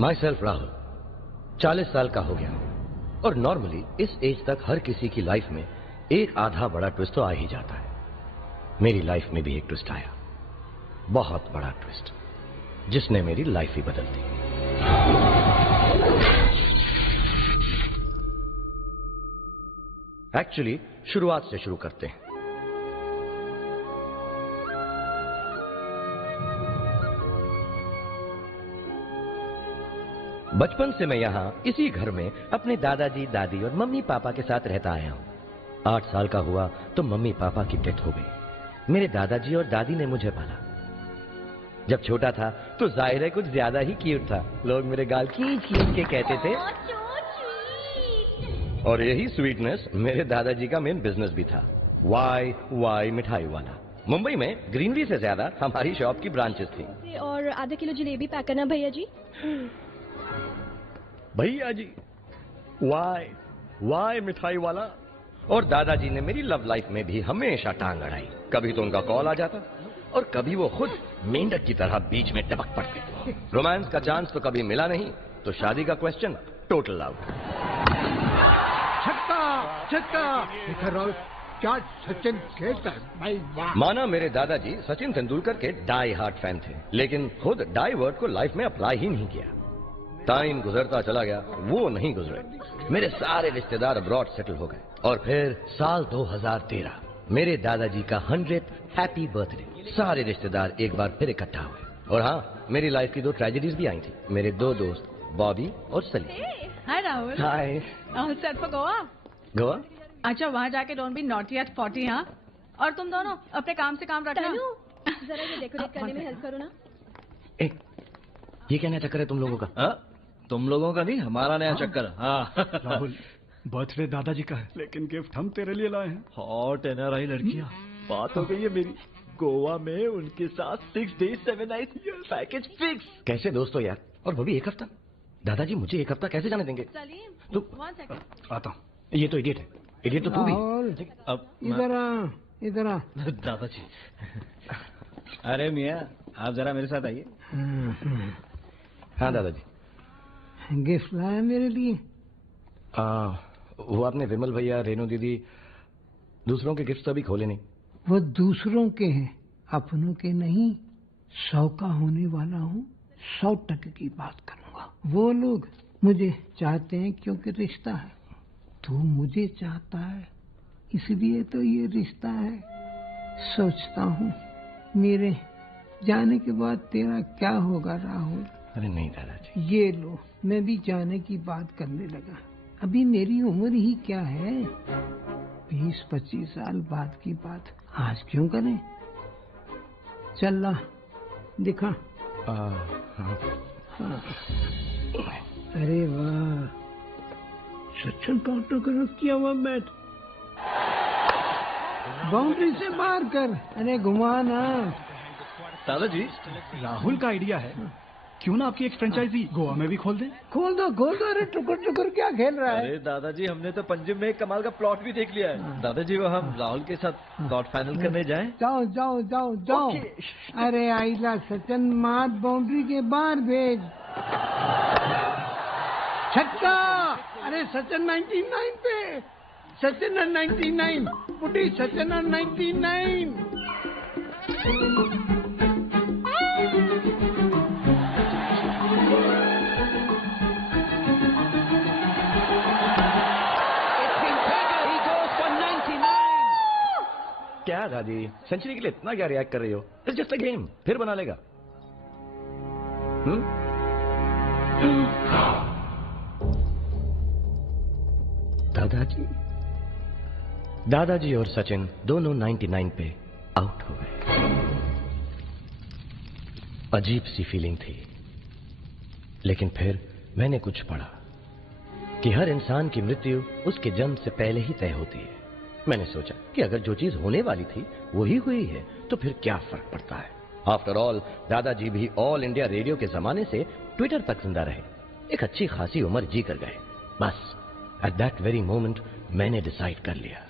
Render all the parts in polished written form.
My self Rahul 40 साल का हो गया और नॉर्मली इस एज तक हर किसी की लाइफ में एक आधा बड़ा ट्विस्ट तो आ ही जाता है। मेरी लाइफ में भी एक ट्विस्ट आया, बहुत बड़ा ट्विस्ट, जिसने मेरी लाइफ ही बदल दी। एक्चुअली शुरुआत से शुरू करते हैं। बचपन से मैं यहां इसी घर में अपने दादाजी, दादी और मम्मी पापा के साथ रहता आया हूं। 8 साल का हुआ तो मम्मी पापा की डेथ हो गई। मेरे दादाजी और दादी ने मुझे पाला। जब छोटा था तो जाहिर है कुछ ज्यादा ही क्यूट था। लोग मेरे गाल खींच खींच के कहते थे, और यही स्वीटनेस मेरे दादाजी का मेन बिजनेस भी था, वाई मिठाई वाला। मुंबई में ग्रीनरी से ज्यादा हमारी शॉप की ब्रांचेस थी। और आधा किलो जलेबी पैक करना भैया जी। भैया जी, वाई मिठाई वाला। और दादाजी ने मेरी लव लाइफ में भी हमेशा टांग अड़ाई। कभी तो उनका कॉल आ जाता और कभी वो खुद मेंढक की तरह बीच में टपक पड़ते। रोमांस का चांस तो कभी मिला नहीं, तो शादी का क्वेश्चन टोटल आउट। छक्का क्या सचिन खेलता है भाई, वाह। माना मेरे दादाजी सचिन तेंदुलकर के डाई हार्ट फैन थे, लेकिन खुद डाई वर्ड को लाइफ में अप्लाई ही नहीं किया। टाइम गुजरता चला गया, वो नहीं गुजरे। मेरे सारे रिश्तेदार अब्रॉड सेटल हो गए। और फिर साल 2013 मेरे दादाजी का 100th हैप्पी बर्थडे। सारे रिश्तेदार एक बार फिर इकट्ठा हुए। और हाँ, मेरी लाइफ की 2 ट्रेजेडीज भी आई थी। मेरे 2 दोस्त बॉबी और Salim. Hi Rahul. Hi. All set for Goa? Goa? अच्छा, वहाँ जाके डोंट बी नॉटी एट 40। हाँ, और तुम दोनों अपने काम से काम रखना। जरा ये डेकोरेट करने में हेल्प करो ना। ये क्या नया चक्कर है तुम लोगों का? तुम लोगों का नहीं, हमारा नया चक्कर। हाँ राहुल, बर्थडे दादाजी का है, लेकिन गिफ्ट हम तेरे लिए लाए हैं। हॉट एनआरआई लड़कियां। बात हो गई है मेरी, गोवा में उनके साथ 6 days 7 nights पैकेज फिक्स। कैसे दोस्तों यार, और वो भी 1 हफ्ता। दादाजी मुझे 1 हफ्ता कैसे जाने देंगे? सलीम, तो 1 सेकंड। आता हूँ। ये तो इडियट है। इडियट तो तू भी। अब इधर आ। दादाजी। अरे मियाँ, आप जरा मेरे साथ आइए। हाँ दादाजी। गिफ्ट लाया मेरे लिए? वो आपने विमल भैया, रेनू दीदी, दूसरों के गिफ्ट अभी खोले नहीं। वो दूसरों के हैं, अपनों के नहीं। 100 का होने वाला हूँ, 100% की बात करूंगा। वो लोग मुझे चाहते हैं क्योंकि रिश्ता है। तू मुझे चाहता है, इसलिए तो ये रिश्ता है। सोचता हूँ मेरे जाने के बाद तेरा क्या होगा राहुल। अरे नहीं दादाजी। ये लो, मैं भी जाने की बात करने लगा। अभी मेरी उम्र ही क्या है, 20-25 साल बाद की बात आज क्यों करें। चल ला, दिखा। हाँ। अरे वाह, सचिन काउंटर कर किया हुआ बैट। बाउंड्री से बाहर कर। अरे घुमा ना। दादाजी, राहुल का आइडिया है, क्यों ना आपकी एक फ्रेंचाइजी गोवा में भी खोल दे। खोल दो। अरे टुकुर क्या खेल रहा है? अरे दादाजी, हमने तो पंजिम में एक कमाल का प्लॉट भी देख लिया है। दादाजी, वो हम राहुल के साथ प्लॉट फाइनल करने जाएं? जाओ। अरे आइला सचिन, मात बाउंड्री के बाहर भेज। छक्का। अरे सचिन 99 पे। सचिन 99 पुटी। सचिन 99। क्या दादी, सेंचुरी के लिए इतना क्या रिएक्ट कर रही हो? इट्स जस्ट अ गेम, फिर बना लेगा। दादाजी और सचिन दोनों 99 पे आउट हो गए। अजीब सी फीलिंग थी, लेकिन फिर मैंने कुछ पढ़ा कि हर इंसान की मृत्यु उसके जन्म से पहले ही तय होती है। मैंने सोचा कि अगर जो चीज होने वाली थी वही हुई है तो फिर क्या फर्क पड़ता है। आफ्टर ऑल दादाजी भी ऑल इंडिया रेडियो के जमाने से ट्विटर तक जिंदा रहे, एक अच्छी खासी उम्र जी कर गए। बस एट दैट वेरी मोमेंट मैंने डिसाइड कर लिया,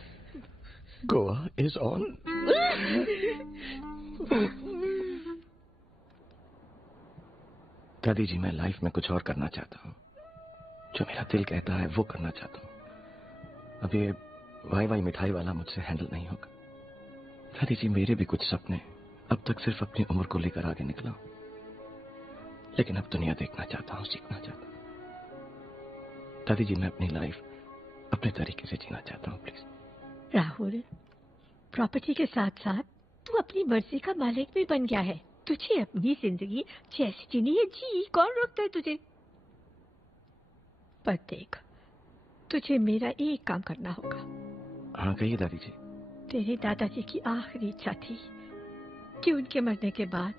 गोवा इज ऑन। दादी जी, मैं लाइफ में कुछ और करना चाहता हूँ, जो मेरा दिल कहता है वो करना चाहता हूँ। अब ये वाई मिठाई वाला मुझसे हैंडल नहीं होगा। दादी जी, मेरे भी कुछ सपने, अब तक सिर्फ अपनी उम्र को लेकर आगे निकला हूं, लेकिन अब दुनिया देखना चाहता हूँ, सीखना चाहता हूँ। दादी जी, मैं अपनी लाइफ अपने तरीके से जीना चाहता हूँ, प्लीज। राहुल, प्रॉपर्टी के साथ साथ तू अपनी मर्जी का मालिक भी बन गया है। तुझे अपनी जिंदगी जैसी जीनी है जी, कौन रोकता है तुझे? पर देख, तुझे मेरा एक काम करना होगा। हाँ कहिए दादी जी। तेरे दादाजी की आखिरी इच्छा थी कि उनके मरने के बाद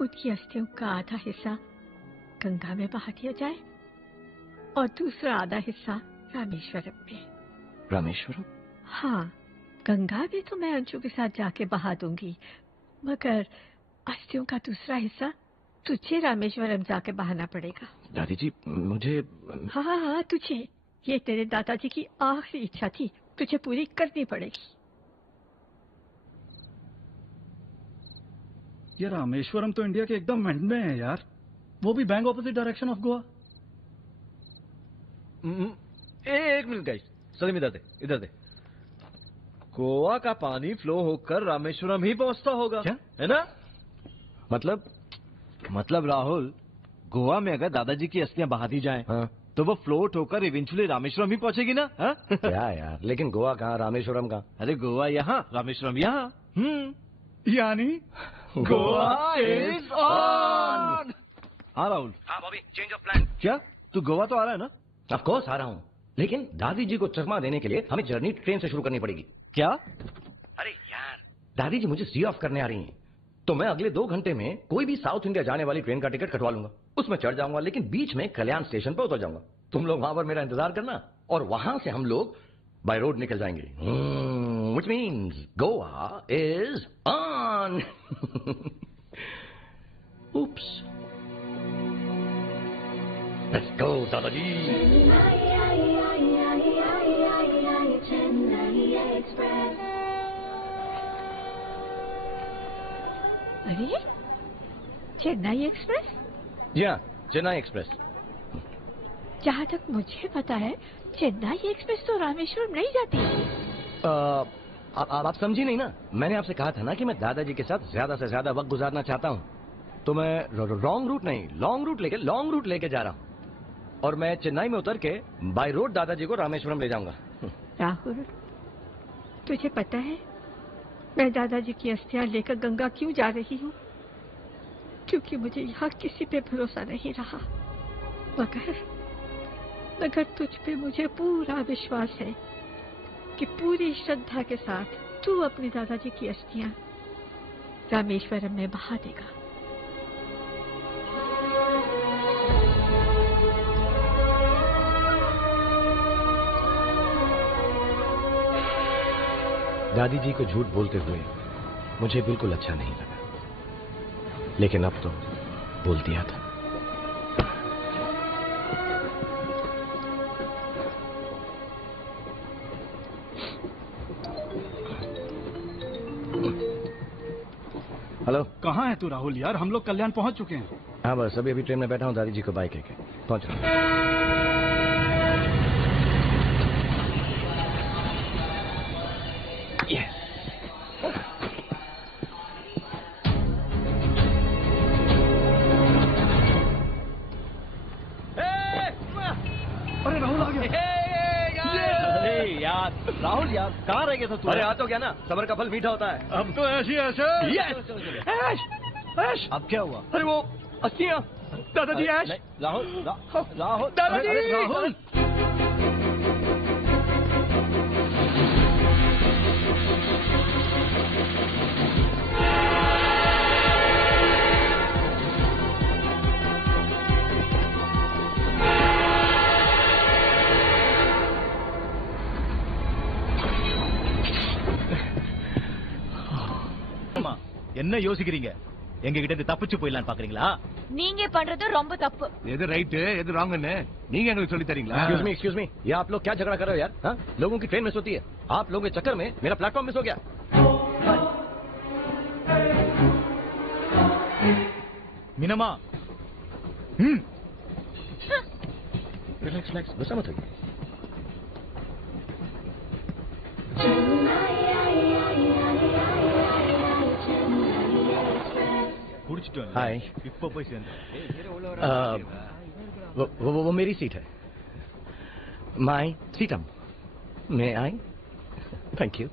उनकी अस्थियों का आधा हिस्सा गंगा में बहा दिया जाए और दूसरा आधा हिस्सा रामेश्वरम में। रामेश्वरम? हाँ, गंगा में तो मैं अंशु के साथ जाके बहा दूंगी, मगर अस्थियों का दूसरा हिस्सा तुझे रामेश्वरम जाके बहाना पड़ेगा। दादी जी, मुझे... हाँ, तुझे। ये तेरे दादाजी की आखिरी इच्छा थी, तुझे पूरी करनी पड़ेगी। ये रामेश्वरम तो इंडिया के एकदम एंड में है यार, वो भी bank opposite direction of Goa. एक मिनट गाइस, सलीम इधर दे। गोवा का पानी फ्लो होकर रामेश्वरम ही पहुंचता होगा, क्या? है ना? मतलब राहुल, गोवा में अगर दादाजी की अस्थियां बहा दी जाएं, हाँ। तो वो फ्लोट होकर इवेंचुअली रामेश्वरम ही पहुंचेगी ना? हाँ? क्या यार, लेकिन गोवा कहाँ, रामेश्वरम कहाँ? अरे गोवा यहाँ, रामेश्वरम यहाँ। यानी गोवा इज ऑन। हाँ राहुल। हाँ बॉबी, चेंज ऑफ प्लान। क्या तू गोवा तो आ रहा है ना? ऑफ कोर्स आ रहा हूँ, लेकिन दादी जी को चकमा देने के लिए हमें जर्नी ट्रेन से शुरू करनी पड़ेगी। क्या? अरे यार, दादी जी मुझे सी ऑफ करने आ रही हैं, तो मैं अगले 2 घंटे में कोई भी साउथ इंडिया जाने वाली ट्रेन का टिकट कटवा लूंगा, उसमें चढ़ जाऊंगा, लेकिन बीच में कल्याण स्टेशन पर उतर जाऊंगा। तुम लोग वहां पर मेरा इंतजार करना और वहां से हम लोग बाय रोड निकल जाएंगे, which means Goa is on. Oops. Let's go, दादाजी। अरे, चेन्नई एक्सप्रेस? जी हाँ, चेन्नई एक्सप्रेस। जहाँ तक मुझे पता है, चेन्नई एक्सप्रेस तो रामेश्वरम नहीं जाती। आप समझी नहीं ना, मैंने आपसे कहा था ना कि मैं दादाजी के साथ ज्यादा से ज्यादा वक्त गुजारना चाहता हूँ, तो मैं रॉन्ग रूट नहीं, लॉन्ग रूट लेके जा रहा हूँ, और मैं चेन्नई में उतर के बाय रोड दादाजी को रामेश्वरम ले जाऊंगा। राहुल, तुझे पता है मैं दादाजी की अस्थियां लेकर गंगा क्यों जा रही हूँ? क्योंकि मुझे यहाँ किसी पे भरोसा नहीं रहा, मगर तुझ पे मुझे पूरा विश्वास है कि पूरी श्रद्धा के साथ तू अपने दादाजी की अस्थियां रामेश्वरम में बहा देगा। दादी जी को झूठ बोलते हुए मुझे बिल्कुल अच्छा नहीं लगा, लेकिन अब तो बोल दिया था। हेलो, कहाँ है तू राहुल यार? हम लोग कल्याण पहुंच चुके हैं। हाँ बस अभी ट्रेन में बैठा हूँ, दादी जी को बाय कह के पहुंच रहा हूँ। अरे राहुल आ गया। अरे यार राहुल यार, कहाँ रह गया था तू? अरे आ तो क्या ना, सबर का फल मीठा होता है। अब तो ऐसे Yes! ऐश! अब क्या हुआ? अरे वो अस्थियां दादाजी ऐश राहुल राहुल दादाजी अरे, राहुल என்ன யோசிக்கிறீங்க? எங்க கிட்ட இருந்து தப்பிச்சு போயிடலான்னு பாக்குறீங்களா? நீங்க பண்றது ரொம்ப தப்பு. எது ரைட் எது ராங்னு நீங்க எங்களுக்கு சொல்லி தரீங்களா? एक्सक्यूज मी ये आप लोग क्या झगड़ा कर रहे हो यार? हाँ? लोगों की ट्रेन मिस होती है, आप लोगों के चक्कर में मेरा प्लेटफॉर्म मिस हो गया। मीनमा रिलैक्स रिलैक्स, गुस्सा मत होइए। हाय, இப்போ போய் சேர்ந்து वो मेरी सीट है, माय सीटम मे आई? Thank you.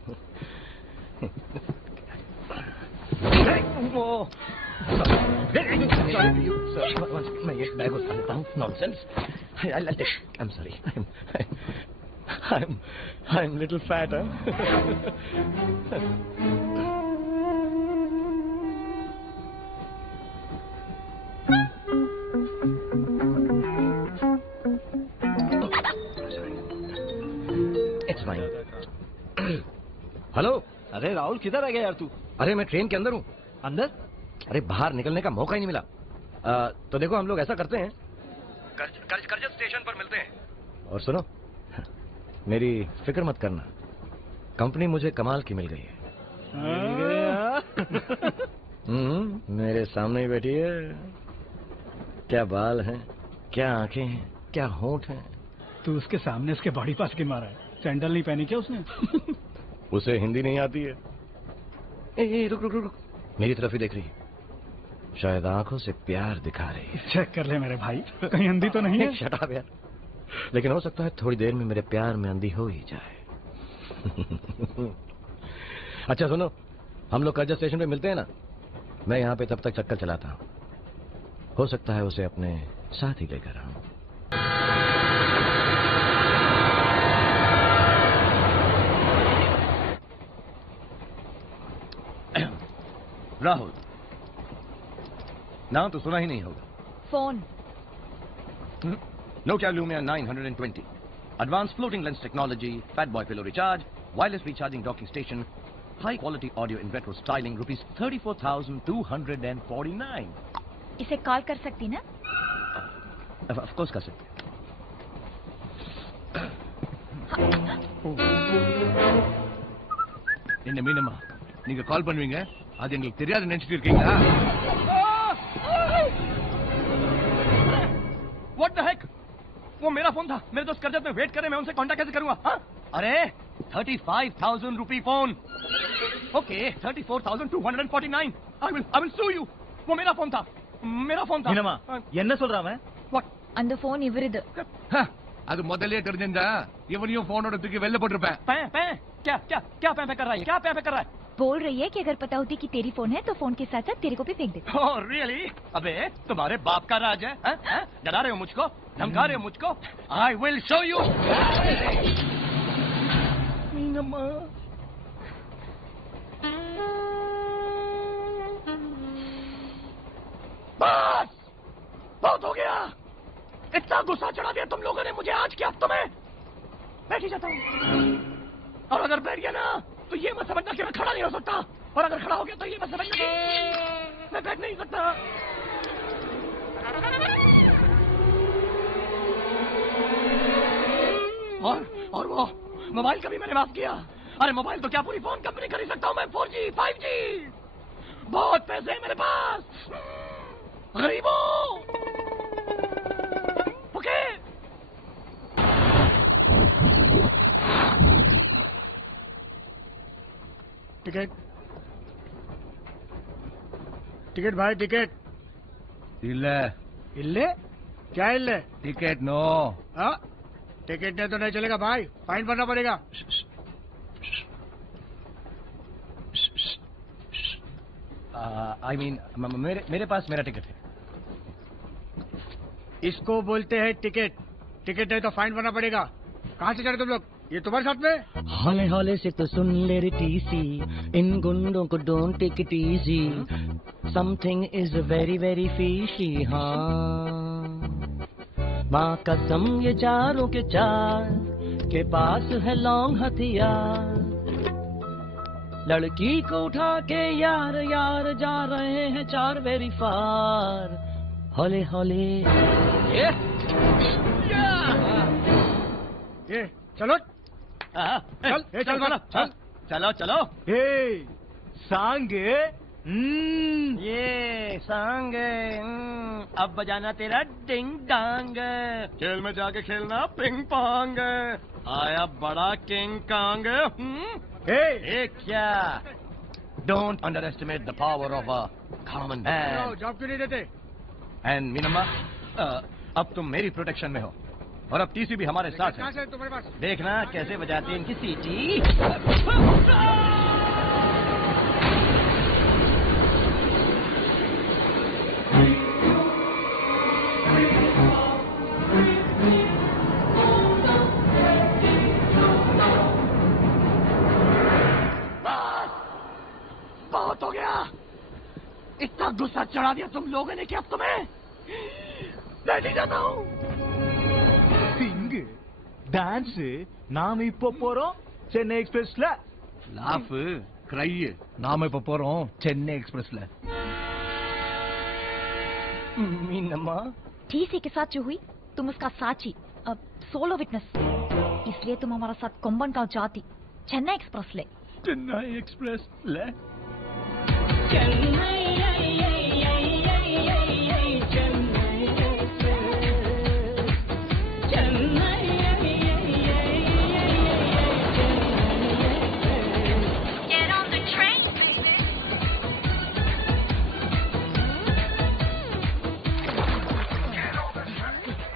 मैं ये बैग उठा लेता हूँ। Nonsense. I'm sorry. I'm little fat, huh? It's fine. Hello. अरे राहुल किधर आ गया यार तू? अरे मैं ट्रेन के अंदर हूँ। अंदर? अरे बाहर निकलने का मौका ही नहीं मिला। तो देखो हम लोग ऐसा करते हैं, करजत स्टेशन पर मिलते हैं। और सुनो, मेरी फिक्र मत करना, कंपनी मुझे कमाल की मिल गई है। मेरे सामने ही बैठी है। क्या बाल हैं, क्या आंखें हैं, क्या होंठ हैं। तू उसके सामने उसके बॉडी पास क्यों मारा है? सैंडल नहीं पहनी क्या उसने? उसे हिंदी नहीं आती है। ए, रुक रुक रुक, मेरी तरफ ही देख रही है, शायद आंखों से प्यार दिखा रही है। चेक कर ले मेरे भाई, कहीं अंधी तो नहीं है? शट अप यार, लेकिन हो सकता है थोड़ी देर में मेरे प्यार में अंधी हो ही जाए। अच्छा सुनो, हम लोग करजा स्टेशन पे मिलते हैं ना, मैं यहाँ पे तब तक चक्कर चलाता हूँ, हो सकता है उसे अपने साथ ही लेकर आऊं। राहुल, नाम तो सुना ही नहीं होगा। Phone Nokia Lumia 920, advanced floating lens technology, fat boy pillow recharge, wireless recharging docking station, high quality audio in retro styling, rupees 34,249. इसे कॉल कर सकती ना? Of course कर सकते। என்ன மீனம்மா, நீங்க கால் பண்ணுவீங்க, அது எங்களுக்கு தெரியாது நினைச்சிட்டு இருக்கீங்களா? What the heck? वो मेरा फोन था, मेरे दोस्त करजत में वेट करे, मैं उनसे कांटेक्ट कैसे करूंगा? हाँ? अरे 35,000 रुपी phone. Okay 34,249। I will sue you। वो मेरा फोन था, मेरा फोन था। मीनमा என்ன சொல்றான் அவன்? What? அந்த போன் இவருது। அது முதல்லயே தெரிஞ்சிருந்தா இவனையும் போனோட தூக்கி வெளில போட்டுருப்பேன்। क्या कर रहा है? क्या कर रहा है? बोल रही है कि अगर पता होती कि तेरी फोन है तो फोन के साथ साथ तेरे को भी फेंक देती। Oh really? अबे तुम्हारे बाप का राज है? डरा रहे हो मुझको, धमका रहे हो मुझको? I will show you। बस बहुत हो गया, इतना गुस्सा चढ़ा दिया तुम लोगों ने मुझे आज के हफ्तों में। बैठ ही जाता हूँ, और अगर बैठ गया ना तो ये मत समझना कि मैं खड़ा नहीं हो सकता, और अगर खड़ा हो गया तो ये मत समझना कि मैं बैठ नहीं सकता। और वो मोबाइल का भी मैंने माफ किया। अरे मोबाइल तो क्या पूरी फोन कंपनी खरीद सकता हूँ मैं, 4G 5G। बहुत पैसे हैं मेरे पास, गरीबों। ओके टिकट भाई, टिकट இல்ல इल्ले क्या इल्ले? Ticket no. टिकट नहीं तो नहीं चलेगा भाई, फाइन भरना पड़ेगा। I mean, मेरे पास मेरा टिकट है। इसको बोलते हैं टिकट। टिकट नहीं तो फाइन भरना पड़ेगा। कहाँ से चढ़े तुम लोग? ये तुम्हारे साथ में? हौले हौले से तो सुन ले रे टीसी, इन गुंडों को don't take it easy, something is very very fishy. हाँ माँ कसम ये चारों के चार के पास है लॉन्ग हथियार, लड़की को उठा के यार यार जा रहे हैं चार वेरी फार। हौले हौले ये चलो चल, चल चल चलो चलो। सांग ये सांग अब बजाना तेरा डिंग डांग, खेल में जाके खेलना पिंग पोंग, आया बड़ा किंग कांग। क्या? Don't underestimate the power of a common man. Job क्यों नहीं देते? And मीनम्मा, अब तुम मेरी प्रोटेक्शन में हो और अब टीसी भी हमारे साथ कहाँ है। से तुम्हारे पास? देखना कैसे बजाते हैं इनकी सीटी। बहुत हो गया, इतना गुस्सा चढ़ा दिया तुम लोगों ने कि अब तुम्हें मैं नहीं जाता हूँ। Sing, dance, நாம இப்போ போறோம் சென்னை எக்ஸ்பிரஸ்ல. लाफ क्राइए नाम है पपोरों चेन्नई एक्सप्रेस ले। मीनम्मा, टीसी के साथ जो हुई तुम उसका साची, अब सोलो विटनेस, इसलिए तुम हमारा साथ कोम्बन गांव जाती चेन्नई एक्सप्रेस ले। चेन्नई एक्सप्रेस ले।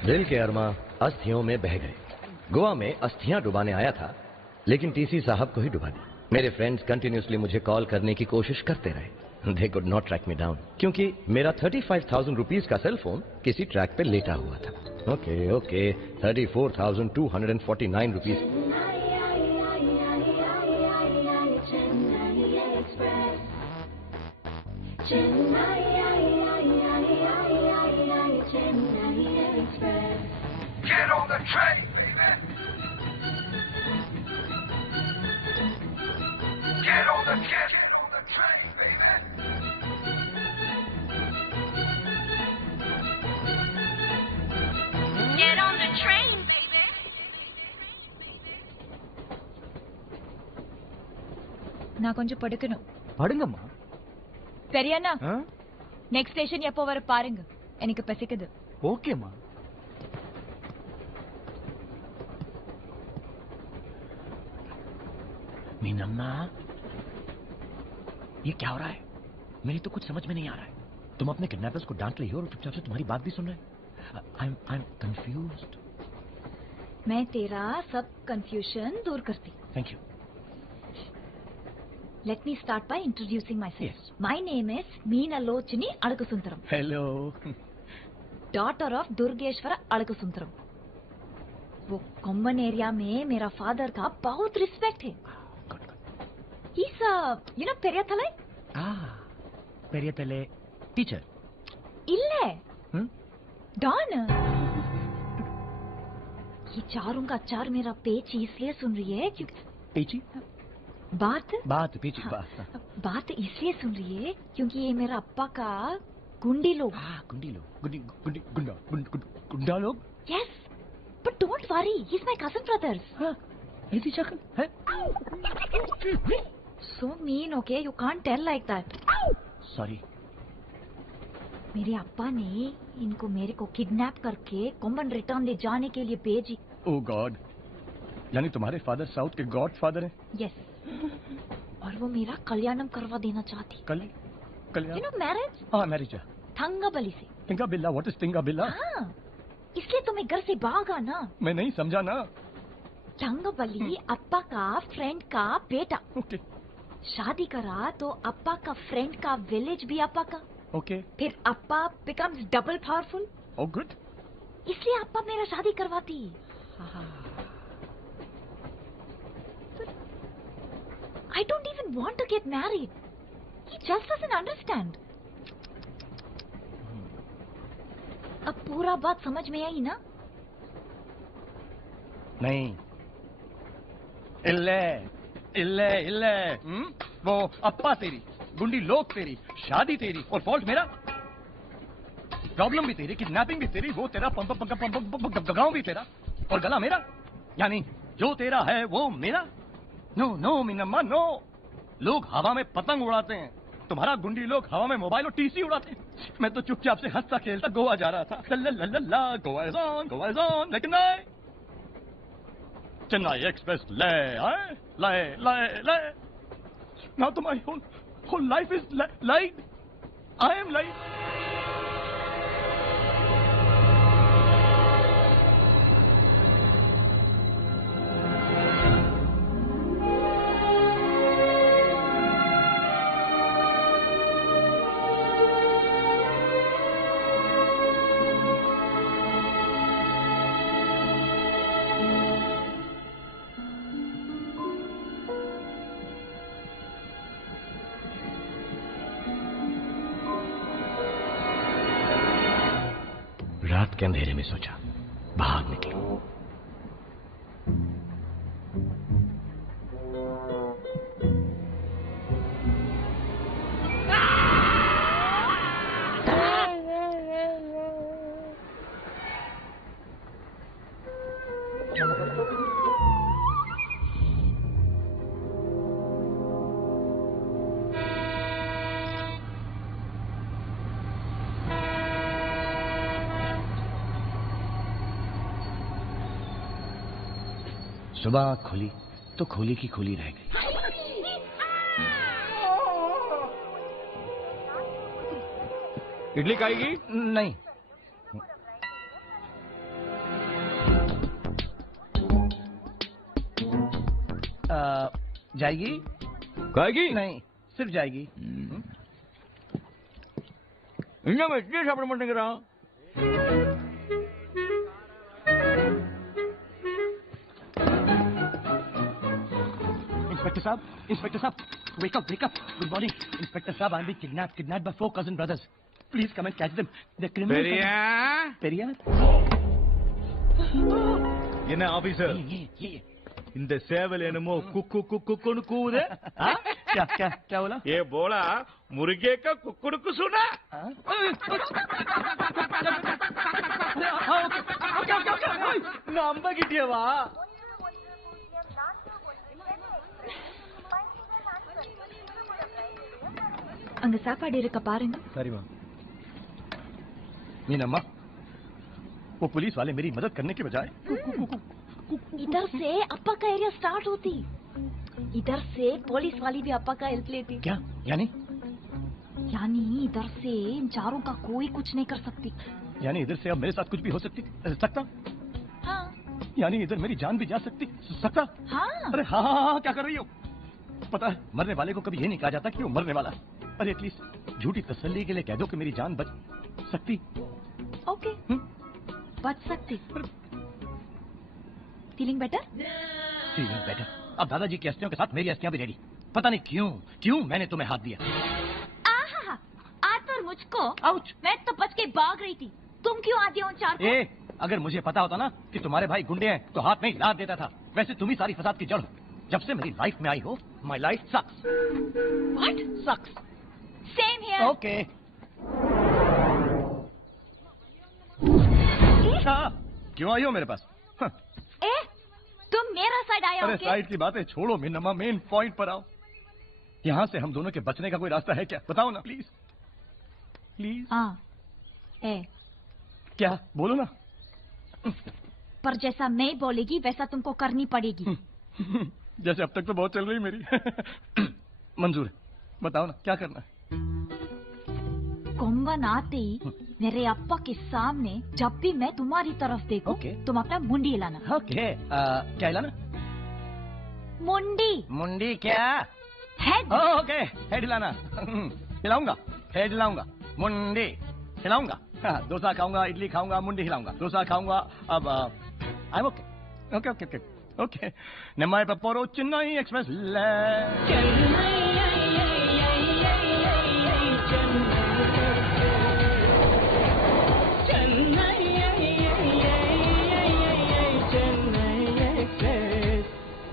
दिल के अरमा अस्थियों में बह गए। गोवा में अस्थियां डुबाने आया था, लेकिन टीसी साहब को ही डुबा दी। मेरे फ्रेंड्स कंटिन्यूसली मुझे कॉल करने की कोशिश करते रहे। They could not track me down, क्योंकि मेरा 35,000 रुपीज का सेल फोन किसी ट्रैक पे लेटा हुआ था। Okay okay, 34,249 rupees. Get on the train, baby. Get on the train, baby. Get on the train, baby. நான் கொஞ்சம் படுக்கணும். படுங்கம்மா. பெரியண்ணா, நெக்ஸ்ட் ஸ்டேஷன் எப்போ வர பாருங்க, எனக்கு பசிக்குது. ஓகேம்மா. मीनम्मा, ये क्या हो रहा है? मेरी तो कुछ समझ में नहीं आ रहा है। तुम अपने किडनैपर्स को डांट रही हो और चुपचाप से तुम्हारी बात भी सुन रहे हैं। I am confused. मैं तेरा सब कंफ्यूजन दूर करती। Thank you. Let me start by introducing myself. Yes. My name is Meenalochini Alakasundaram. Hello. Daughter of Durgeshwara Alakasundaram. वो कॉमन एरिया में मेरा फादर का बहुत रिस्पेक्ट है। He's Periyathalai. Periyathalai teacher. इल्ले. Don. ये चारों का चार मेरा पेच इसलिए सुन रही है क्योंकि पेची? बात पेची। बात इसलिए सुन रही है क्योंकि ये मेरा अप्पा का गुंडी लोग। गुंडा लोग? Yes, but don't worry, he's my cousin brothers. So mean, okay? You can't tell like that. Sorry. मेरे अप्पा ने इनको मेरे को किडनैप करके कोम्बन रिटर्न ले जाने के लिए भेजी। ओह गॉड, यानी तुम्हारे फादर साउथ के गॉड फादर हैं? Yes. और वो मेरा कल्याणम करवा देना चाहती। कल्याण? You know marriage? हाँ, मैरिज। थंगाबली से। थिंगाबिल्ला? What is Thingabilla? हाँ, इसलिए तुम्हें घर से भागा ना। मैं नहीं समझा ना। थंगाबली अप्पा का फ्रेंड का बेटा। ओके। शादी करा तो अप्पा का फ्रेंड का विलेज भी अप्पा का। ओके। फिर अप्पा becomes double powerful. Oh good. इसलिए अप्पा मेरा शादी करवाती। I don't even want to get married. He just doesn't understand. अब पूरा बात समझ में आई ना? नहीं। इल्ले इल्ले इल्ले वो अप्पा तेरी, गुंडी लोग तेरी, शादी तेरी और फॉल्ट मेरा। प्रॉब्लम भी तेरी, किडनैपिंग भी तेरी, वो तेरा गाँव भी तेरा और गला मेरा। यानी जो तेरा है वो मेरा। No no Meenamma no. लोग हवा में पतंग उड़ाते हैं, तुम्हारा गुंडी लोग हवा में मोबाइल और टीसी उड़ाते हैं। मैं तो चुपचाप से हंसता खेलता गोवा जा रहा था। ला गोवा इज ऑन, लेकिन नहीं। चेन्नई एक्सप्रेस ले आए, ले। नाउ तो my whole life is light. I am light. रात के अंधेरे में सोचा, बाहर निकलो। सुबह खुली तो खोली की खोली रह गई। इडली खाएगी? नहीं। जाएगी? खाएगी? नहीं, सिर्फ जाएगी। इंडिया में इतने साबड़ मटने के रहा। Inspector Saab, wake up. Good morning. Inspector Saab, I'm being kidnapped by 4 cousin brothers. Please come and catch them. They're criminals. Periya? என்ன ஆபீசர், இந்த சேவல் என்னமோ குக்கு குக்குன்னு கூவுதே? क्या बोला? ये बोला मुर्गे का कुकुड़कु सुना? नंबर किटिया वा? அங்க சாப்பாடு இருக்க பாருங்க। சரிம்மா। मीनम्मा, वो पुलिस वाले मेरी मदद करने के बजाय इधर से अप्पा का एरिया स्टार्ट होती, इधर से पुलिस वाली भी अप्पा का हेल्प लेती। क्या? यानी इधर से इन चारों का कोई कुछ नहीं कर सकती। यानी इधर से अब मेरे साथ कुछ भी हो सकता? हाँ। यानी इधर मेरी जान भी जा सकता? हाँ। अरे हाँ, क्या कर रही हो? पता है, मरने वाले को कभी ये नहीं कहा जाता कि वो मरने वाला है। अरे एटलीस्ट झूठी तसल्ली के लिए कह दो कि मेरी जान बच सकती। ओके, बच सकती। Feeling better? Feeling better. अब दादाजी की अस्थियों के साथ मेरी अस्थियां भी रेडी। पता नहीं क्यों मैंने तुम्हें हाथ दिया। आज तो मुझको मैं तो बच के भाग रही थी, तुम क्यों आती हो चार को? अगर मुझे पता होता ना कि तुम्हारे भाई गुंडे हैं तो हाथ में ही लाद देता था। वैसे तुम ही सारी फसाद की जड़ हो। जब से मेरी लाइफ में आई हो, my life sucks. What? Sucks. Same here. Okay. क्यों आई हो मेरे पास? तुम मेरा साइड आए हो? अरे साइड की बातें छोड़ो मीनम्मा, मेन पॉइंट पर आओ। यहाँ से हम दोनों के बचने का कोई रास्ता है क्या? बताओ ना प्लीज। हाँ है। क्या? बोलो ना। पर जैसा मैं बोलेगी वैसा तुमको करनी पड़ेगी। जैसे अब तक तो बहुत चल रही मेरी। मंजूर है, बताओ ना क्या करना है? कोंगन आते ही मेरे अप्पा के सामने जब भी मैं तुम्हारी तरफ देखूं, तुम अपना मुंडी हिलाना। ओके। क्या हिलाना? मुंडी क्या? हेड। ओके, हेड हिलाना। हिलाऊंगा, हेड हिलाऊंगा, मुंडी हिलाऊंगा, डोसा खाऊंगा, इडली खाऊंगा, मुंडी हिलाऊंगा, डोसा खाऊंगा। अब I am okay okay okay okay okay. नेमाय पपोरो चेन्नई एक्सप्रेस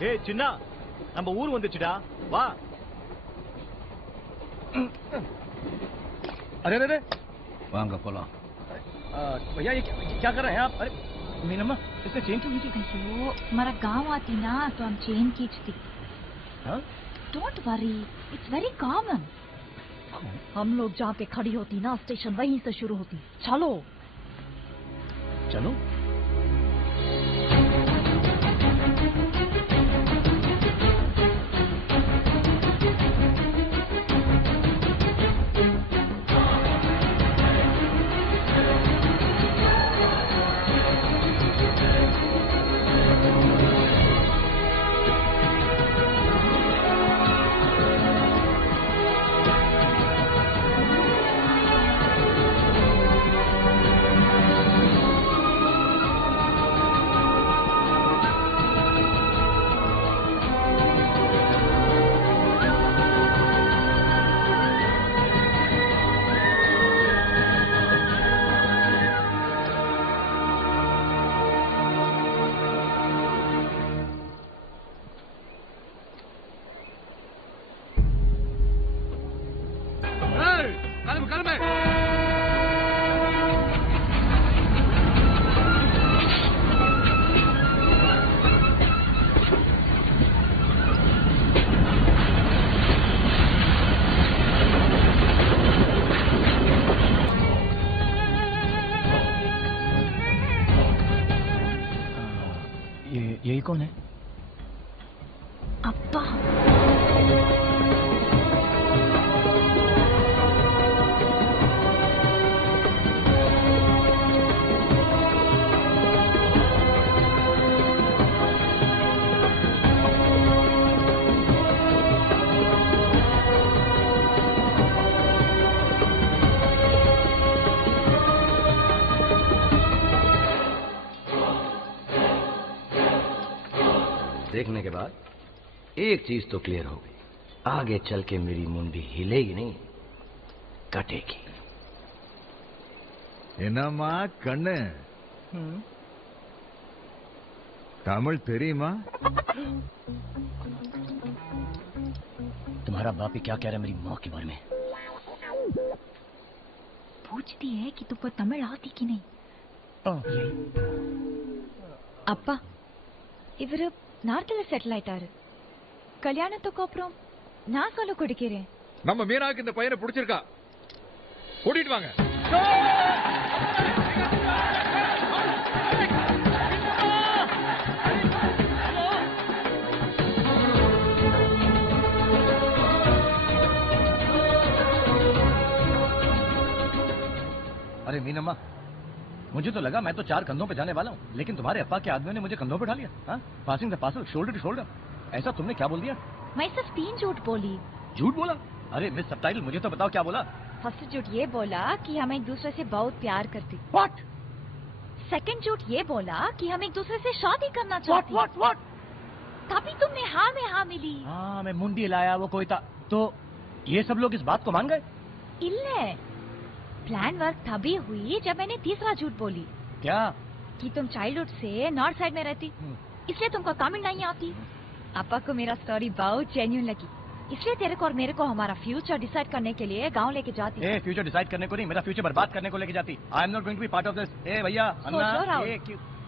ஏய் சின்னா, நம்ம ஊர் வந்துச்சுடா, வா. अरे अरे वांगा पोला भैया ये क्या कर रहे हैं आप? अरे मीनम्मा, इसने चेन क्यों खींची? अयो, हमारा गांव आती ना तो हम चेन खींचती। Don't worry, it's very common. हम लोग जहाँ पे खड़ी होती ना, स्टेशन वहीं से शुरू होती। चलो चलो। यही कौन है? अप्पा। देखने के बाद एक चीज तो क्लियर हो गई, आगे चल के मेरी मुंडी हिलेगी नहीं, कटेगी। என்னம்மா கண்ணு, தமிழ் தெரியுமா? तुम्हारा बाप ही क्या कह रहा है मेरी माँ के बारे में? पूछती है कि तुमको तमिल आती कि नहीं। அப்பா, இவரு நார்த்ல செட்டில் ஆயிட்டாரு. கல்யாணத்துக்கு அப்புறம் நான் சொல்ல கொடுக்கிறேன். நம்ம மீனாக்கு இந்த பையனை பிடிச்சிருக்கா, கூட்டிட்டு வாங்க. अरे मीनम्मा, मुझे तो लगा मैं तो 4 कंधों पे जाने वाला हूँ, लेकिन तुम्हारे अप्पा के आदमियों ने मुझे कंधों पे उठा लिया। Passing the parcel, shoulder to shoulder. ऐसा तुमने क्या बोल दिया? मैं सिर्फ 3 झूठ बोली। झूठ बोला? अरे मिस सबटाइटल, मुझे तो बताओ क्या बोला? फर्स्ट झूठ ये बोला कि हम एक दूसरे से बहुत प्यार करते। What? सेकंड झूठ ये बोला कि हम एक दूसरे से शादी करना चाहते। What? तभी तुमने हाँ में हाँ मिली। हाँ, मैं मुंडी लाया, वो कोई था। तो ये सब लोग इस बात को मान गए? इल्ले प्लान वर्क तभी हुई जब मैंने तीसरा झूठ बोली। क्या? कि तुम चाइल्डहुड से नॉर्थ साइड में रहती, इसलिए तुमको तमिल नहीं आती। अप्पा को मेरा स्टोरी बहुत जेन्युइन लगी, इसलिए तेरे को और मेरे को हमारा फ्यूचर डिसाइड करने के लिए गांव लेके जाती। फ्यूचर डिसाइड करने को नहीं, मेरा फ्यूचर बर्बाद करने को लेके जाती। I am not going to be part of this. भैया अन्ना,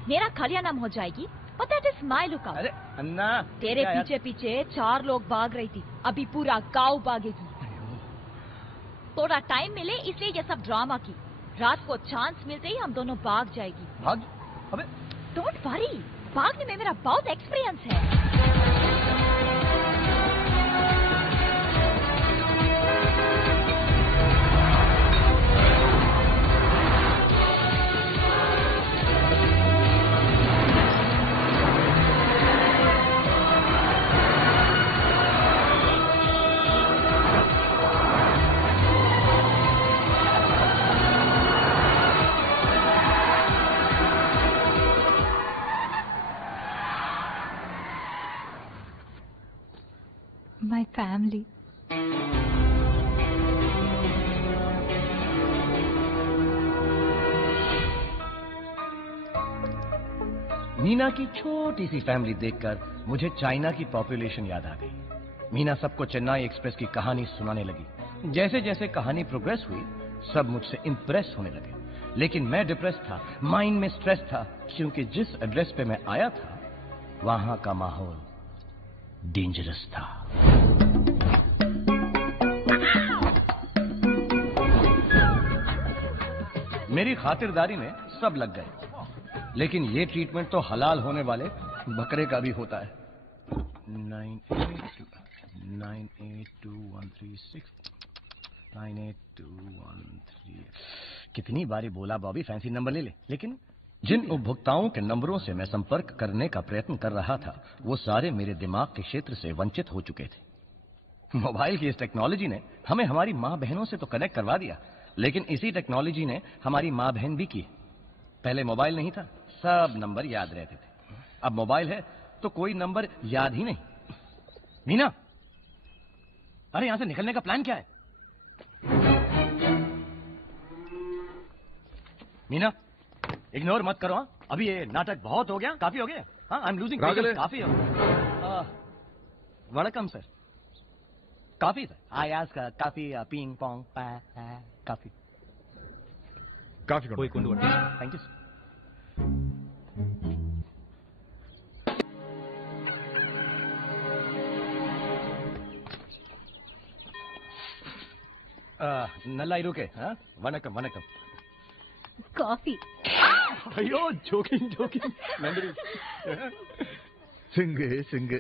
मेरा कल्याणम हो जाएगी, पता है स्माइल लुक। अरे अन्ना, तेरे पीछे पीछे 4 लोग भाग रही थी, अभी पूरा गांव भागेगी। थोड़ा टाइम मिले इसलिए ये सब ड्रामा की। रात को चांस मिलते ही हम दोनों भाग जाएगी। भाग? अबे डोंट वरी, भागने में मेरा बहुत एक्सपीरियंस है। my family. मीना की छोटी सी फैमिली देखकर मुझे चाइना की पॉपुलेशन याद आ गई। मीना सबको चेन्नई एक्सप्रेस की कहानी सुनाने लगी। जैसे जैसे कहानी प्रोग्रेस हुई सब मुझसे इंप्रेस होने लगे, लेकिन मैं डिप्रेस था, माइंड में स्ट्रेस था, क्योंकि जिस एड्रेस पे मैं आया था वहां का माहौल डेंजरस था। मेरी खातिरदारी में सब लग गए, लेकिन ये ट्रीटमेंट तो हलाल होने वाले बकरे का भी होता है। 982136 कितनी बारी बोला बॉबी फैंसी नंबर ले ले, लेकिन जिन उपभोक्ताओं के नंबरों से मैं संपर्क करने का प्रयत्न कर रहा था वो सारे मेरे दिमाग के क्षेत्र से वंचित हो चुके थे। मोबाइल की इस टेक्नोलॉजी ने हमें हमारी माँ बहनों से तो कनेक्ट करवा दिया, लेकिन इसी टेक्नोलॉजी ने हमारी माँ बहन भी की। पहले मोबाइल नहीं था, सब नंबर याद रहते थे। अब मोबाइल है तो कोई नंबर याद ही नहीं। मीना, अरे यहां से निकलने का प्लान क्या है? मीना, इग्नोर मत करो। अभी ये नाटक बहुत हो गया, काफी हो गया। हाँ, आई एम लूजिंग काफी हो गया। वड़कम सर। काफी सर। आयास का काफी, पिंग पोंग काफी कोई थैंक यू सर। नल्ला इरुके। वनकम वनकम। Coffee. अयो ஜோக்கிங் நன்றி. சிங்கு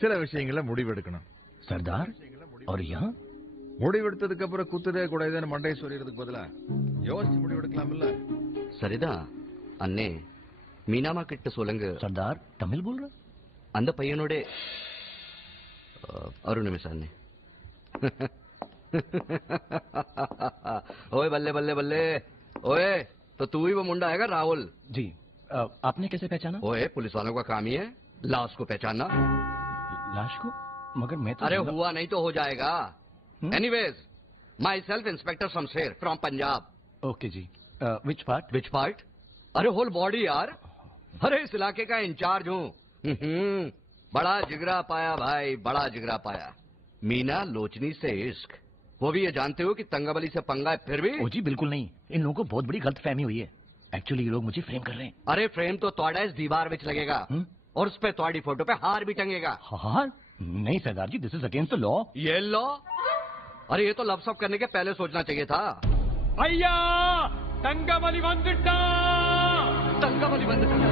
சில விஷயங்கள முடிவெடுக்கணும். சர்தார் और यहाँ முடிவெடுத்ததுக்கு அப்புறம் குத்துதே கூடாதுன்னு மண்டையை சொறிறதுக்கு பதிலா யோசிச்சு முடிவெடுக்கலாம்ல. சரிதான் அண்ணே. மீனாமா கிட்ட சொல்லுங்க. சர்தார் தமிழ் बोल रहा? அந்த பையனோட ஒரு நிமிஷம் அண்ணே. ओए बल्ले बल्ले बल्ले। ओए तो तू ही वो मुंडा है राहुल? जी। आपने कैसे पहचाना? ओए पुलिस वालों का काम ही है लाश को पहचानना। लाश को? मगर मैं तो अरे हुआ नहीं तो हो जाएगा। Anyways myself inspector Shamsher from Punjab. Okay जी। Which part? अरे होल बॉडी यार। अरे इस इलाके का इंचार्ज हूँ। बड़ा जिगरा पाया भाई, बड़ा जिगरा पाया। मीना लोचनी से इश्क, वो भी ये जानते हो कि तंगाबली से पंगा है फिर भी? ओ जी बिल्कुल नहीं, इन लोगों को बहुत बड़ी गलतफहमी हुई है। एक्चुअली ये लोग मुझे फ्रेम कर रहे हैं। अरे फ्रेम तो तोड़ा इस दीवार में लगेगा और उस पे तोड़ी फोटो पे हार भी टंगेगा। हार? नहीं सरदार जी, this is against the law. ये लॉ? अरे ये तो लपसप करने के पहले सोचना चाहिए था। अय्या तंगाबली वंदिट्टा। तंगाबली वंदिट्टा।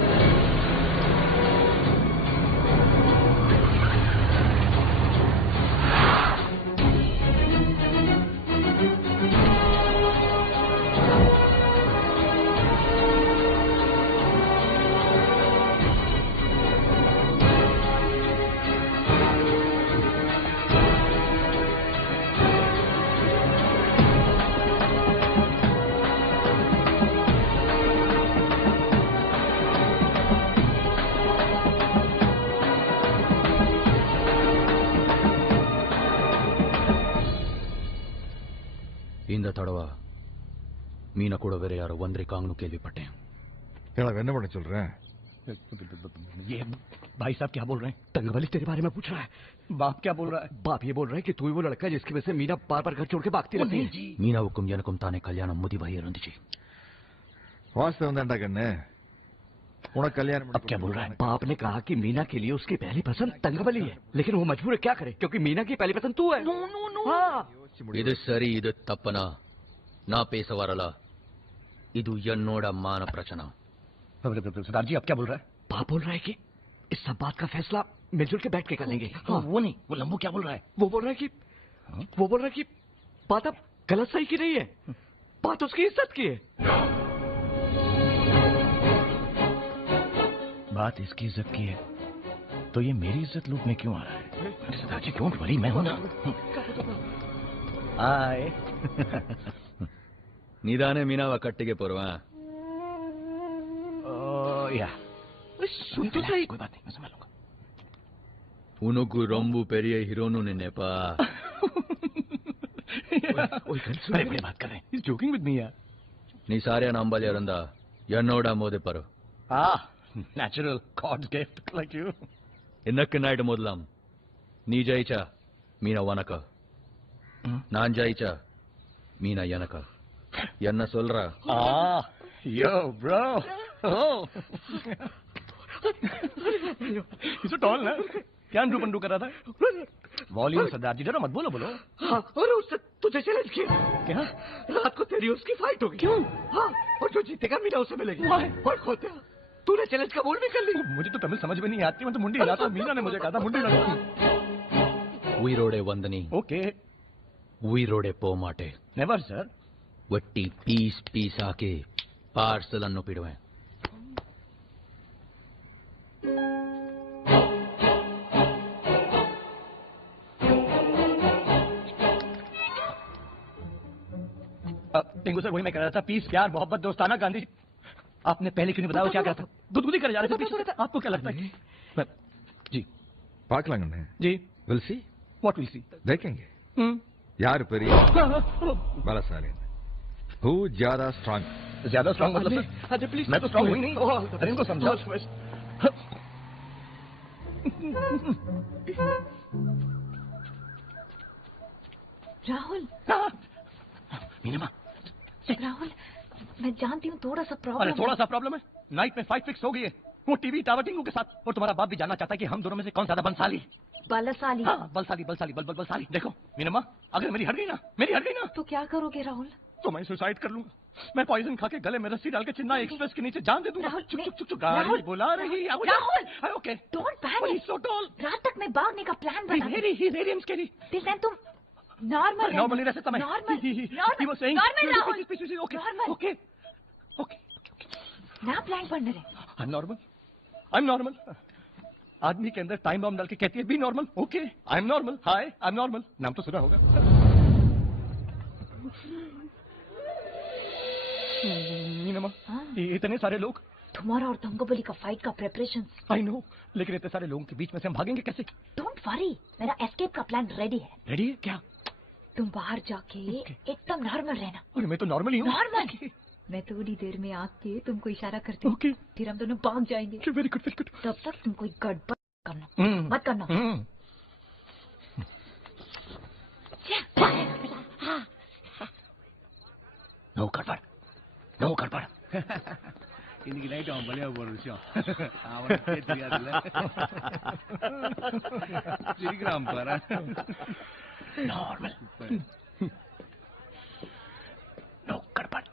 இந்த தடவை மீனை கூட வேற யாரோ வந்திருக்காங்கன்னு கேள்விப்பட்டேன். என்ன பண்ண சொல்றேன்? ये भाई साहब क्या बोल रहे हैं? तंगाबली तेरे बारे में पूछ रहा है। बाप क्या बोल रहा है? बाप ये बोल रहा है कि तू ही वो लड़का जिसकी वजह से मीना बार बार घर छोड़ के भागती रहती है। மீனாவுக்கும் எனக்கும் தானே கல்யாணம் முடிவாகி இருந்துச்சு. வாஸ்தவம் தான்டா கண்ணு. उन्हें कल्याण। अब क्या बोल रहा है? बाप ने कहा कि मीना के लिए उसकी पहली पसंद तंगाबली है, लेकिन वो मजबूर है, क्या करे क्योंकि मीना की पहली पसंद तू है। இது சரி இது தப்பனா நான் பேச வரல. இது என்னோட மான பிரச்சனை. सरदार जी अब क्या बोल रहा है? बाप बोल रहा है कि इस सब बात का फैसला मिलजुल के बैठ के कर लेंगे। हाँ, वो नहीं, वो लंबू क्या बोल रहा है? वो बोल रहा है कि बात अब गलत सही की नहीं है, बात उसकी इज्जत की है। बात इसकी इज्जत की है तो ये मेरी इज्जत लूटने क्यों आ रहा है? सरदार जी डोंट वरी, मैं हूं ना। आए நீதானே மீனாவை கட்டிக்க போறவன்? या सुन तो सही। कोई बात नहीं, मैं समझ लूंगा। उनको रंबू पेरिये हिरोनु ने नेपा बड़े बड़े बात कर रहे हैं. He's joking with me यार. नी सारे नांबाले रंदा यन्नोड़ा मोदे परो. Natural God's gift like you. इन्नक्के नाइट मोदलम नी जाइचा मीना वनका नान जाइचा मीना यनका यन्ना सोल्रा. Yo bro. Oh. He's so tall ना. क्या अंडू कर रहा था? वॉल्यूम सरदार जी, जरा मत बोलो. हाँ, और उससे तुझे चैलेंज किया. क्या? रात को तेरी उसकी फाइट होगी. क्यों? हाँ, और जो जीतेगा मीना उसे मिलेगी. और खोते तूने चैलेंज कबूल भी कर ली. मुझे तो तमिल समझ में नहीं आती, मैं तो मुंडी हिलाता. मीना ने मुझे कहा था मुंडी हिला. वंदनी. ओके. उयरोड़े पोमाटे. Never sir. वट्टी पीस आके पार्सल अन्नो पिड़वे. टिंगू सर, वही मैं कह रहा था. पीस, प्यार, मोहब्बत, दोस्ताना. गांधी आपने पहले क्यों नहीं बताया क्या कहा था? गुदगुदी कर जा रहे थे. आपको क्या लगता है? जी பார்க்கலாங்கண்ணே. जी. We'll see. What will see? देखेंगे. यार பெரிய बलशाली. Who ज्यादा स्ट्रांग? ज्यादा स्ट्रांग मतलब? अच्छा प्लीज. मैं तो स्ट्रांग हुई नहीं. अरे इनको समझाओ. राहुल. मीना. राहुल, मैं जानती हूँ थोड़ा सा प्रॉब्लम. अरे थोड़ा सा प्रॉब्लम है? नाइट में फाइट फिक्स हो गई है. वो टीवी टावर टिंगू के साथ. और तुम्हारा बाप भी जानना चाहता है कि हम दोनों में से कौन ज्यादा बलशाली. बलशाली. हाँ, बलशाली. देखो मीनम्मा, अगर मेरी हट गई ना तो क्या करोगे राहुल? तो मैं सुसाइड कर लूंगा. मैं पॉइजन खा के गले में रस्सी डाल के चेन्नई एक्सप्रेस के नीचे जान दे दूंगा. चुप गाड़ी बुला रही है. Rahul, okay. Don't panic. So tall. रात तक मैं भागने का प्लान बना. दिस टाइम तुम नॉर्मली रह सकता मैं. नॉर्मल ना प्लान पढ़ने रहे. I am normal. आदमी के अंदर टाइम बम डाल के कहती है B normal. Okay, I am normal. Hi, I am normal. नाम तो सुना होगा. मीनम्मा, इतने सारे लोग. तुम्हारा और दंगोबली का फाइट का प्रिपरेशन. आई नो, लेकिन इतने सारे लोगों के बीच में से हम भागेंगे कैसे? डोंट वरी, मेरा एस्केप का प्लान रेडी है. रेडी है क्या? तुम बाहर जाके एकदम नॉर्मल रहना. अरे मैं तो नॉर्मल ही हूँ. नॉर्मल. मैं थोड़ी देर में आके तुमको इशारा करती हूँ. फिर हम दोनों भाग जाएंगे. Very good. तब तक तुम कोई गड़बड़ करना मत करना. नो गड़बड़. இன்னைக்கு நைட் அவன் பலியா போற விஷயம் தெரியாதுல்ல. சிரிக்கிறான் பாரு. नॉर्मल. नो गड़बड़.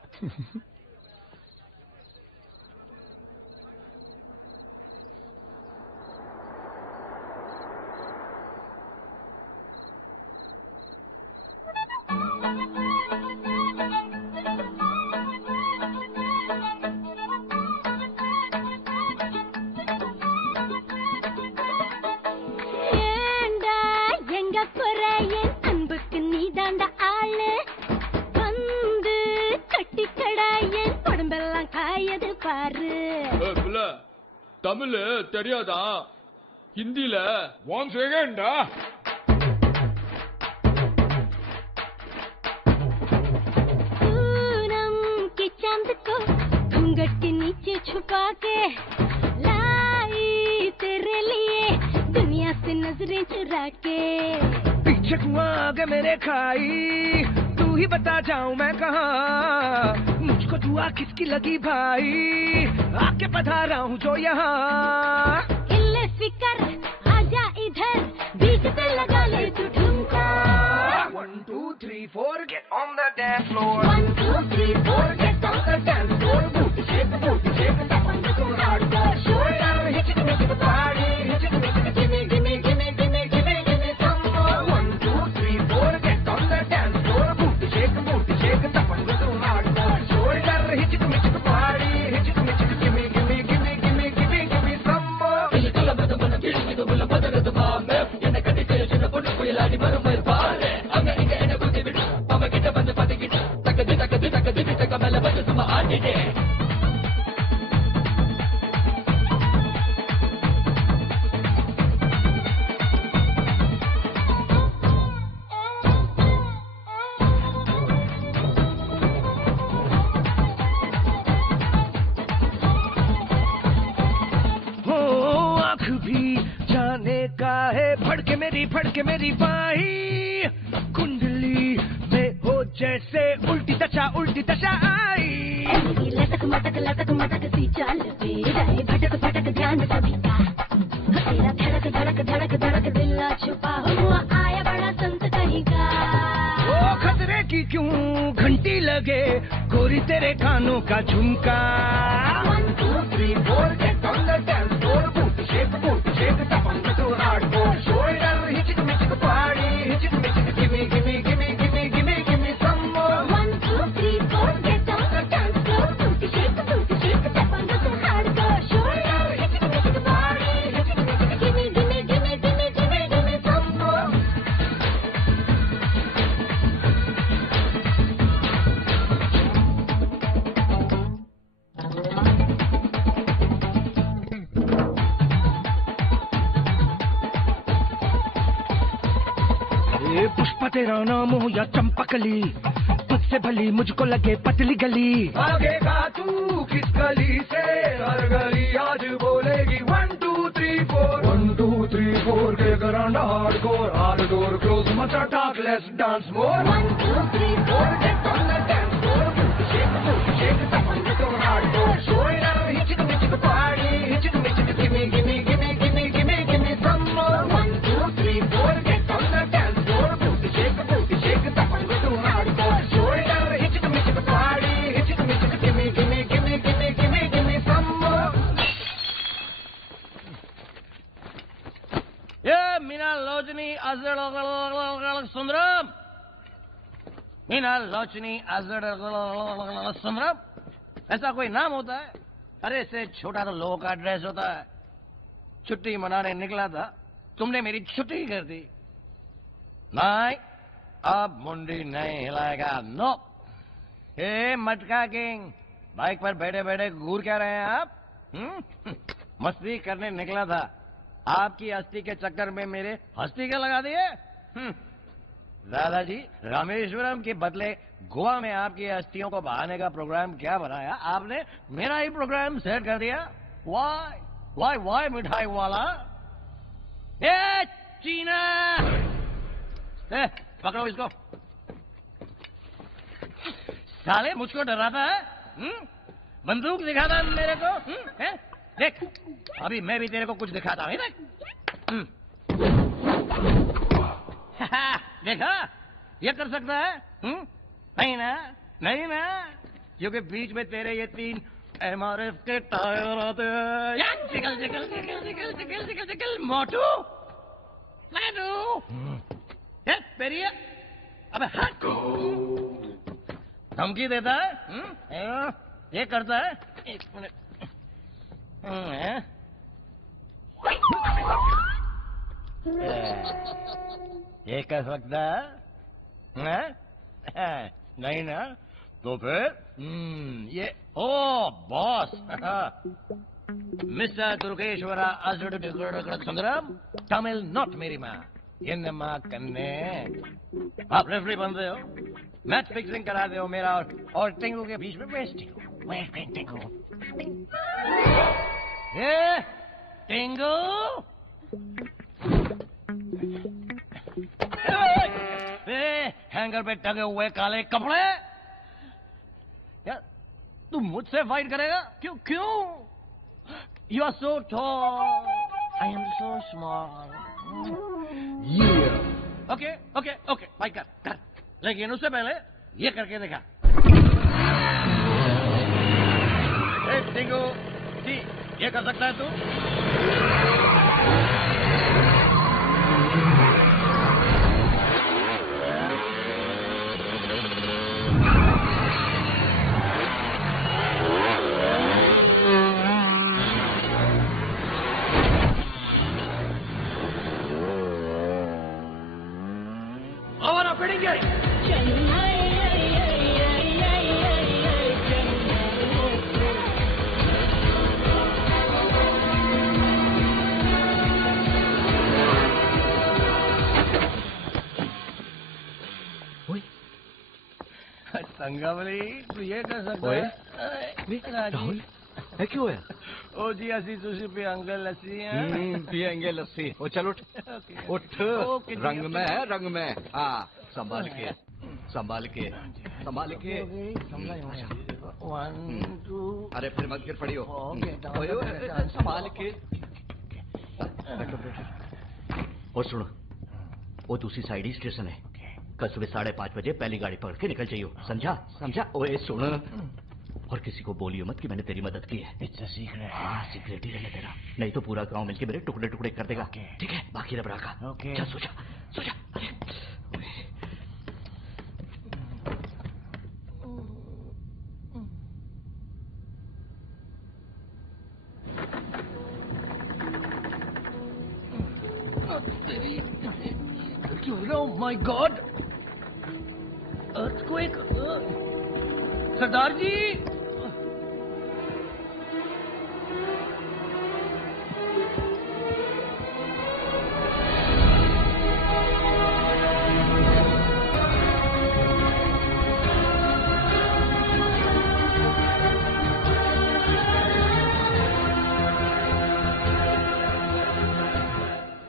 தமிழ் தெரியாதா? हिंदीல 1 सेकंड. पूनम के चांद को घूंघट के नीचे छुपा के लाई तेरे लिए दुनिया से नजरें चुरा के. पीछे कुआं आगे मेरे खाई, तू ही बता जाऊं मैं कहाँ. मुझको दुआ किसकी लगी भाई, आके पधारा हूँ जो यहाँ. इल्ले फिकर आजा इधर, बीच पे लगा ले तू ठुमका. 1 2 3 4 get on the dance floor. 1 2 3 4 get on the dance floor. Booty shake, step on the hardcore. Shoulder hit it, make it a party. Hit it, make it a gimme, gimme, gimme, gimme, gimme, gimme some more. 1 2 3 4 get on the dance floor. Booty shake, step on the hardcore. Shoulder hit it, make it a party. Hit it, make it a gimme, gimme, gimme, gimme, gimme, gimme some more. Phadke मेरी बाही कुंडली में हो जैसे उल्टी दशा आई लटक मटक सी चाल पे रहे भटक ध्यान सभी का तेरा धड़क दिल ना छुपा हुआ आया बड़ा संत कहीं का ओ खतरे की क्यों घंटी लगे गोरी तेरे कानों का झुमका 1 2 3 4 get on the dance floor boot shake tap on the hardcore shoulder hitchik party hitchik give me some more 1 2 3 4 get on the dance floor boot shake tap on the hardcore shoulder hitchik party hitchik give me some more Pushpa तेरा नाम हो या चंपकली तुझसे भली मुझको लगे पतली गली भागेगा तू किस गली से हर गली आज बोलेगी 1 2 3 4 1 2 3 4 के grand hardcore close much talk let's dance more 1 2 3 4 get on the dance floor shake tap on the hardcore shoulder hitchik party hitchik give me some more 1 2 3 4 get on the dance floor shake tap on the hardcore shoulder hitchik party hitchik give me some more ये मीना लोचनी अजड़ सुंदरम मीना लोचनी अजड़ सुंदरम ऐसा कोई नाम होता है? अरे इससे छोटा तो लोगों का ड्रेस होता है। छुट्टी मनाने निकला था, तुमने मेरी छुट्टी कर दी। नहीं, अब मुंडी नहीं हिलाएगा। नो। हे मटका किंग, बाइक पर बैठे बैठे घूर क्या रहे हैं आप? मस्ती करने निकला था, आपकी अस्थि के चक्कर में मेरे हस्ती के लगा दिए। दादाजी, रामेश्वरम के बदले गोवा में आपकी अस्थियों को बहाने का प्रोग्राम क्या बनाया? आपने मेरा ही प्रोग्राम सेट कर दिया। वाई मिठाई वाला। ए चीना, ए, पकड़ो इसको। साले मुझको डराता है? बंदूक दिखाता है मेरे को? है? देख, अभी मैं भी तेरे को कुछ दिखाता हूँ। देख, देखा, ये कर सकता है? नहीं ना, नहीं ना, क्योंकि बीच में तेरे ये 3 MRF के टायर आते हैं। जिगल मोटू, पेरिया, अबे हट। धमकी देता है? ये करता है? 1 मिनट। ये कर सकता है? नहीं ना, तो फिर ये ओ boss mister Durgeshwara Sundaram, Tamil not मेरी माँ, माँ कन्ने। आप रेफरी बनते हो, मैच फिक्सिंग कराते हो मेरा और टिंगू के बीच में बेचती हो। ये टिंगू, हैंगर पे टंगे हुए काले कपड़े, यार तू मुझसे फाइट करेगा? क्यों? You are so tall, I am so small. Okay, fight कर। लेकिन उससे पहले ये करके देखा। टिंगू जी, ये कर सकता है तू? संगावली, तू ये कर सकता है? राहुल, है क्यों है? ओ जी अस्सी सुशी पियेंगे लस्सी है। पियेंगे लस्सी। ओ चल उठ उठ। रंग में है, रंग में। हाँ संभाल के संभाल के संभाल के। 1 2। अरे फिर मत गिर पड़ी हो। संभाल के। और सुनो, वो दूसरी साइड ही स्टेशन है। कल सुबह 5:30 बजे पहली गाड़ी पकड़ के निकल जाइयो, समझा? समझा? ओए सुन, और किसी को बोलियो मत कि मैंने तेरी मदद की है। It's a secret. हाँ सीक्रेट ही रहने तेरा, नहीं तो पूरा गांव मिलके मेरे टुकड़े टुकड़े कर देगा। ठीक है, बाकी रबड़ा का। चल सो जा, सो जा। अरे Oh my God! Earthquake! सरदार जी!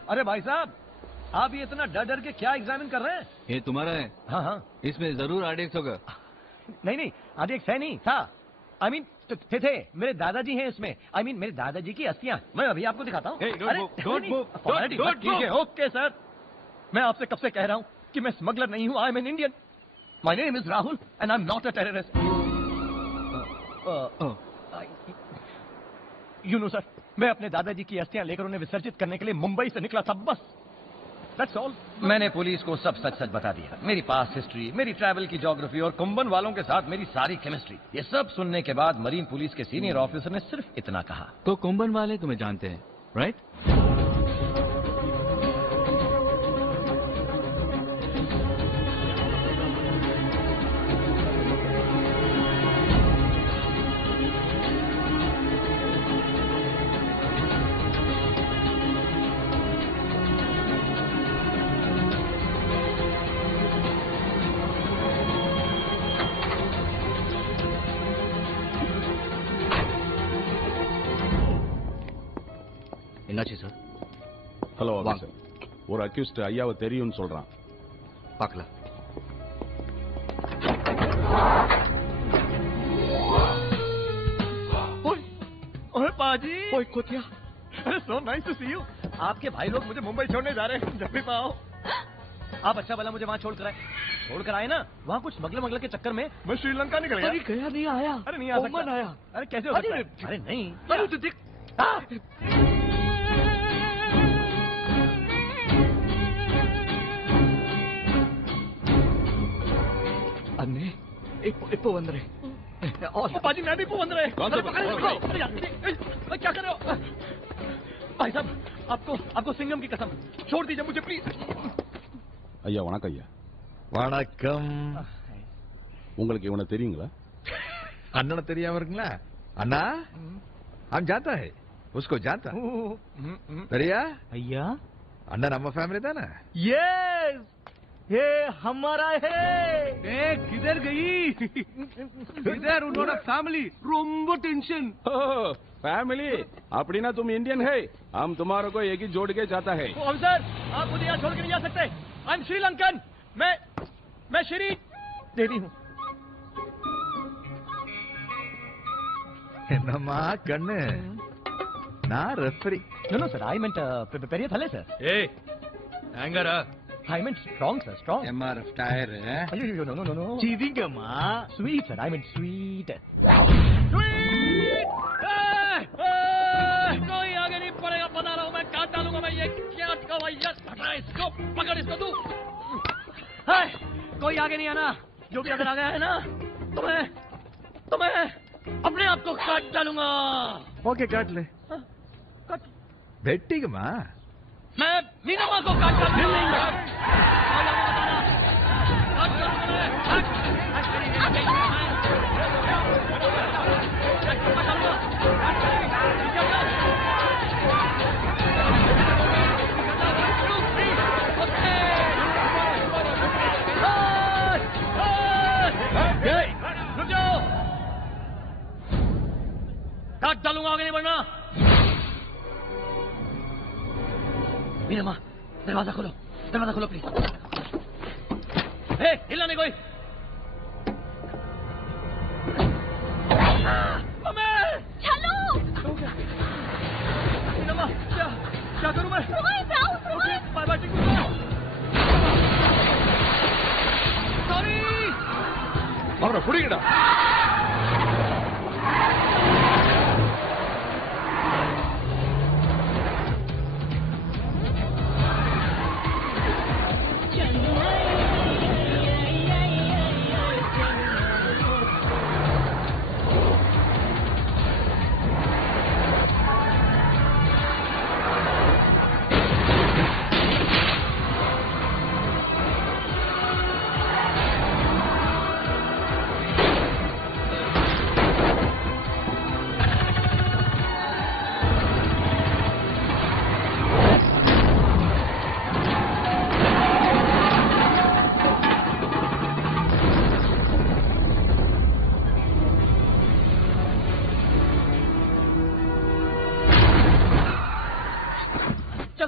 अरे भाई साहब, आप ये इतना डर डर के क्या एग्जामिन कर रहे हैं? ये तुम्हारा है? हाँ हाँ। इसमें जरूर आरडीएक्स होगा। नहीं आरडीएक्स है नहीं, था। I mean, थे मेरे दादाजी हैं इसमें। I mean, मेरे दादाजी की अस्थियां। मैं अभी आपको दिखाता हूँ। ओके सर, मैं आपसे कब से कह रहा हूँ कि मैं स्मगलर नहीं हूँ। I am an Indian. My name is Rahul and I am not a terrorist. You know sir, मैं अपने दादाजी की अस्थियां लेकर उन्हें विसर्जित करने के लिए मुंबई से निकला था, बस। That's all. मैंने पुलिस को सब सच बता दिया। मेरी पास्ट हिस्ट्री, मेरी ट्रैवल की ज्योग्राफी और कुंभन वालों के साथ मेरी सारी केमिस्ट्री। ये सब सुनने के बाद मरीन पुलिस के सीनियर ऑफिसर ने सिर्फ इतना कहा। तो कुंभन वाले तुम्हें जानते हैं, राइट? என்னாச்சு சார்? ஹலோ ஆஃபீஸர், ஒரு அக்யூஸ்ட் ஐயாவை தெரியும்னு சொல்றான். பார்க்கலாம். ओए पाजी, ओए कोतिया, अरे so nice to see you. आपके भाई लोग मुझे मुंबई छोड़ने जा रहे हैं, जब भी पाओ। आप अच्छा भला मुझे वहाँ छोड़कर आए ना। वहाँ कुछ स्मगलर के चक्कर में मैं श्रीलंका निकल गया। अरे गया नहीं आया। अरे नहीं आ सकता। ओमन आया। अरे कैसे हो सकता है? अरे नहीं, अरे तू देख। अन्ने इप्पो बंद रहे। और पाजी मैं भी बंद रहे। क्या कर रहे हो भाई साहब? आपको सिंगम की कसम, छोड़ दीजिए मुझे प्लीज। ஐயா வணக்கம் ஐயா. வணக்கம். உங்களுக்கு இவனை தெரியுங்களா? அண்ணனை தெரியாம இருக்குங்களா? அண்ணா हम जाता है, उसको जानता दरिया भैया। अण्णा நம்ம फैमिली था ना? यस, ये हमारा है। किधर गई? इधर उन्होंने फैमिली रोम्बो टेंशन। फैमिली அப்படினா तुम इंडियन है, हम तुम्हारे को एक ही जोड़ के चाहता है। ऑफिसर, आप मुझे यहाँ छोड़ के नहीं जा सकते। I am Sri Lankan. मैं श्री देवी हूँ। என்னம்மா கண்ணு? நான் ரெஃபரி. नो सर, आई मेंट பெரிய தலை சார். ஏய் ஹேங்கரா. I meant strong, sir, strong. MRF tyre है. अयो no. चीविंगमा. Sweet, sir. I meant sweet. कोई आगे नहीं पड़ेगा, बता रहा हूँ मैं। काट डालूंगा मैं ये। क्या हटा इसको, पकड़ इसको तू। कोई आगे नहीं आना। जो भी अगर आ गया है ना, तो मैं अपने आप को काट डालूंगा। ओके काट ले. बेटी कमा. मैं मीनम्मा को काट डालूंगा। काट मीनम्मा दरवाजा खोलो प्लीज। हिलना नहीं कोई। चलो मीनम्मा क्या करूं मैं? बाय बाय टिकू। सॉरी ಅವರ ಹುಡುಗಿಡ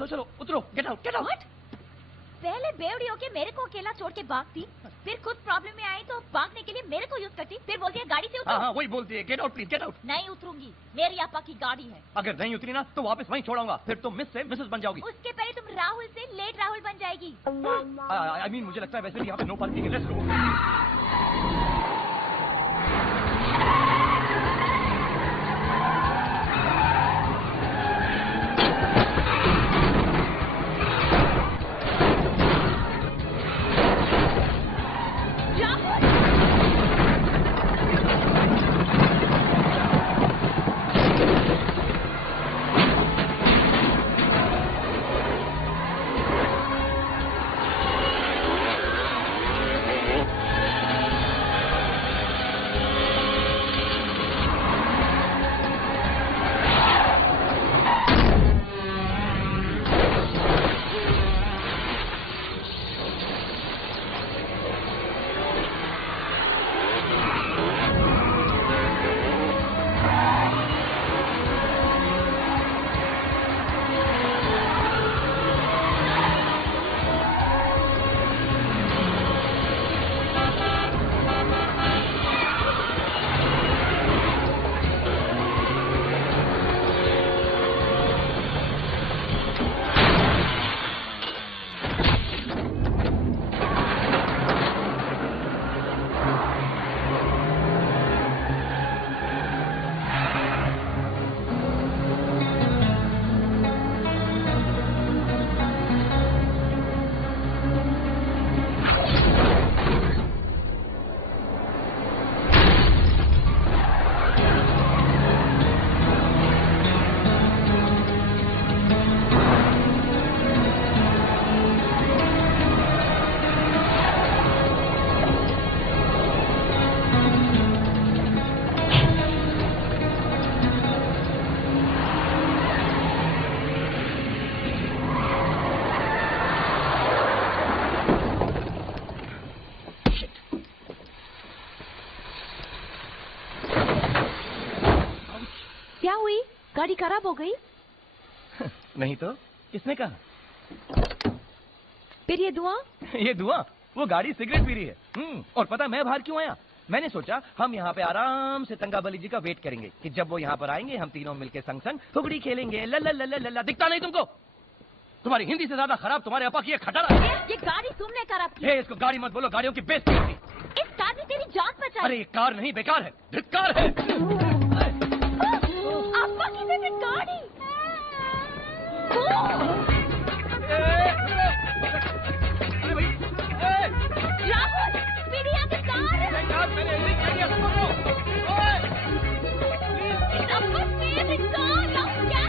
चलो उतरो। Get out. पहले बेवड़ी होके मेरे को अकेला छोड़ के भागती, फिर खुद प्रॉब्लम में आई तो भागने के लिए मेरे को यूज करती, फिर बोलती है गाड़ी से उतरो। हाँ वही बोलती है। Get out please, get out. नहीं उतरूंगी, मेरी आपा की गाड़ी है। अगर नहीं उतरी ना तो वापस वहीं छोड़ाऊंगा, फिर तुम मिस से मिसेस बन जाओगी। उसके पहले तुम राहुल से लेट राहुल बन जाएगी। आई मीन मुझे लगता है वैसे भी यहाँ पे नो पार्किंग है। Let's go. गाड़ी खराब हो गई? नहीं तो किसने कहा? फिर ये धुआं? ये धुआं? वो गाड़ी सिगरेट पी रही है। और पता मैं बाहर क्यों आया? मैंने सोचा हम यहाँ पे आराम से तंगाबली जी का वेट करेंगे कि जब वो यहाँ पर आएंगे हम तीनों मिलके संग संग फुगड़ी खेलेंगे। ला दिखता नहीं तुमको? तुम्हारी हिंदी से ज्यादा खराब तुम्हारे अपा की ये खटारा। ये गाड़ी तुमने खराब की। इसको गाड़ी मत बोलो, गाड़ियों की बेइज्जती होती। इस कार ने तेरी जान बचाई। अरे ये कार नहीं बेकार है, धिक्कार है। अपा की फेवरेट गाड़ी। राहुल मेरी आगे कार है। मैंने नहीं किया, अपा फेवरेट कार। राहुल क्या?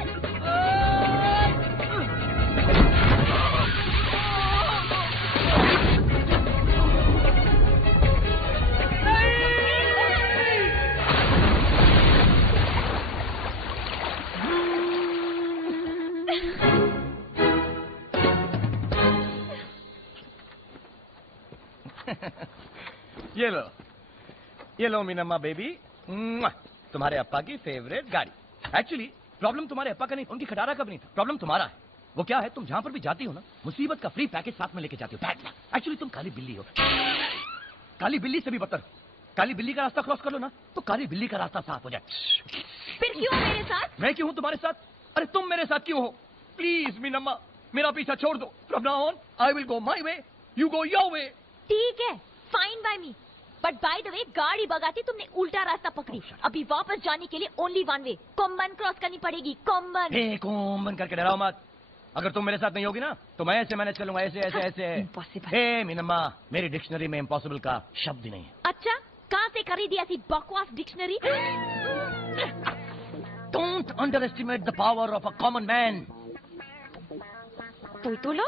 ये लो मीनम्मा बेबी, तुम्हारे अप्पा की फेवरेट गाड़ी। एक्चुअली प्रॉब्लम तुम्हारे अप्पा का नहीं, उनकी खटारा का भी नहीं था, प्रॉब्लम तुम्हारा है। वो क्या है, तुम जहां पर भी जाती हो ना, मुसीबत का फ्री पैकेज साथ में लेके जाती हो। एक्चुअली तुम काली बिल्ली हो, काली बिल्ली से भी बदतर। काली बिल्ली का रास्ता क्रॉस कर लो ना तो काली बिल्ली का रास्ता साफ हो जाए। फिर क्यों मेरे साथ? मैं क्यों हूं तुम्हारे साथ? अरे तुम मेरे साथ क्यों हो? प्लीज मीनम्मा, मेरा पीछा छोड़ दो। From now on I will go my way, you go your way. ठीक है, fine by me, but by the way गाड़ी भगाती तुमने उल्टा रास्ता पकड़ी। अभी वापस जाने के लिए ओनली वन वे, कोम्बन क्रॉस करनी पड़ेगी। कोम्बन कोम्बन करके डराओ मत। अगर तुम मेरे साथ नहीं होगी ना तो मैं ऐसे मैनेज कर लूंगा, ऐसे ऐसे ऐसे। इम्पॉसिबल। मीनम्मा, मेरी डिक्शनरी में इम्पॉसिबल का शब्द ही नहीं है। अच्छा, कहाँ से खरीदी ऐसी बकवास dictionary? Don't underestimate the power of a common man. तो लो।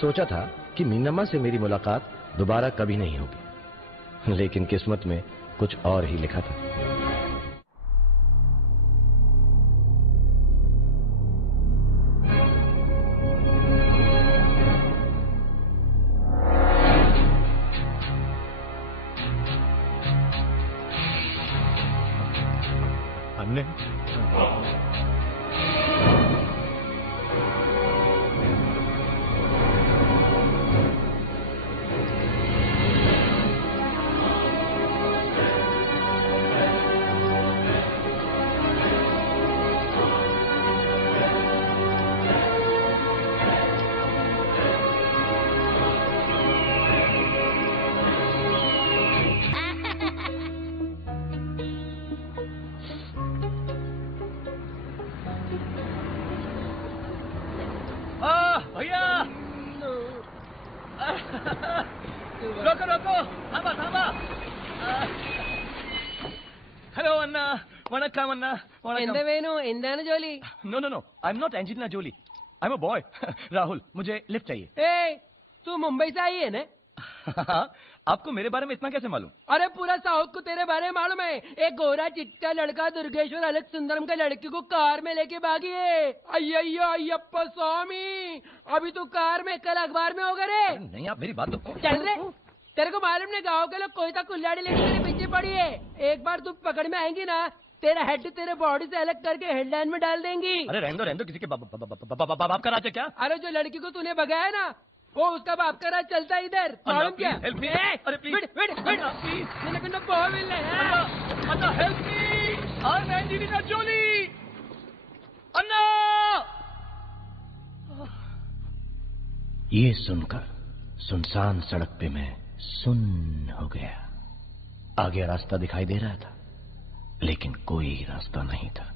सोचा था कि मीनम्मा से मेरी मुलाकात दोबारा कभी नहीं होगी, लेकिन किस्मत में कुछ और ही लिखा था। अन्य भैया रोको रोको, थामा थामा। हेलो अन्ना, वणक्कम अन्ना, എന്താ വേണു, എന്താണ് ജോലി? No no no, I am not Angelina Jolie, I am a boy. Rahul, मुझे लिफ्ट चाहिए। ए, तू मुंबई से आई है ना? आपको मेरे बारे में इतना कैसे मालूम? अरे पूरा साउथ को तेरे बारे में मालूम है। एक गोरा चिट्टा लड़का दुर्गेश्वर अलग सुंदरम का लड़की को कार में लेके भागी है। अय्यो अय्यप्पा स्वामी, अभी तू कार में, कल अखबार में होगा रे। नहीं, आप मेरी बात तो चल रे, तेरे को मालूम नहीं गाँव के लोग कोई तक कुल्हाड़ी लेके तेरे पीछे पड़ी है। एक बार तू पकड़ में आएंगी ना, तेरा हेड तेरे बॉडी से अलग करके हेडलाइन में डाल देंगी। अरे रहने दो, किसी के बाप का राज है क्या? अरे जो लड़की को तूने भगाया ना, वो उसका बाप का राज चलता है इधर। मालूम क्या? अरे प्लीज, अन्ना help me, I am Angelina Jolie. अन्ना! ये सुनकर सुनसान सड़क पे मैं सुन्न हो गया। आगे रास्ता दिखाई दे रहा था, लेकिन कोई रास्ता नहीं था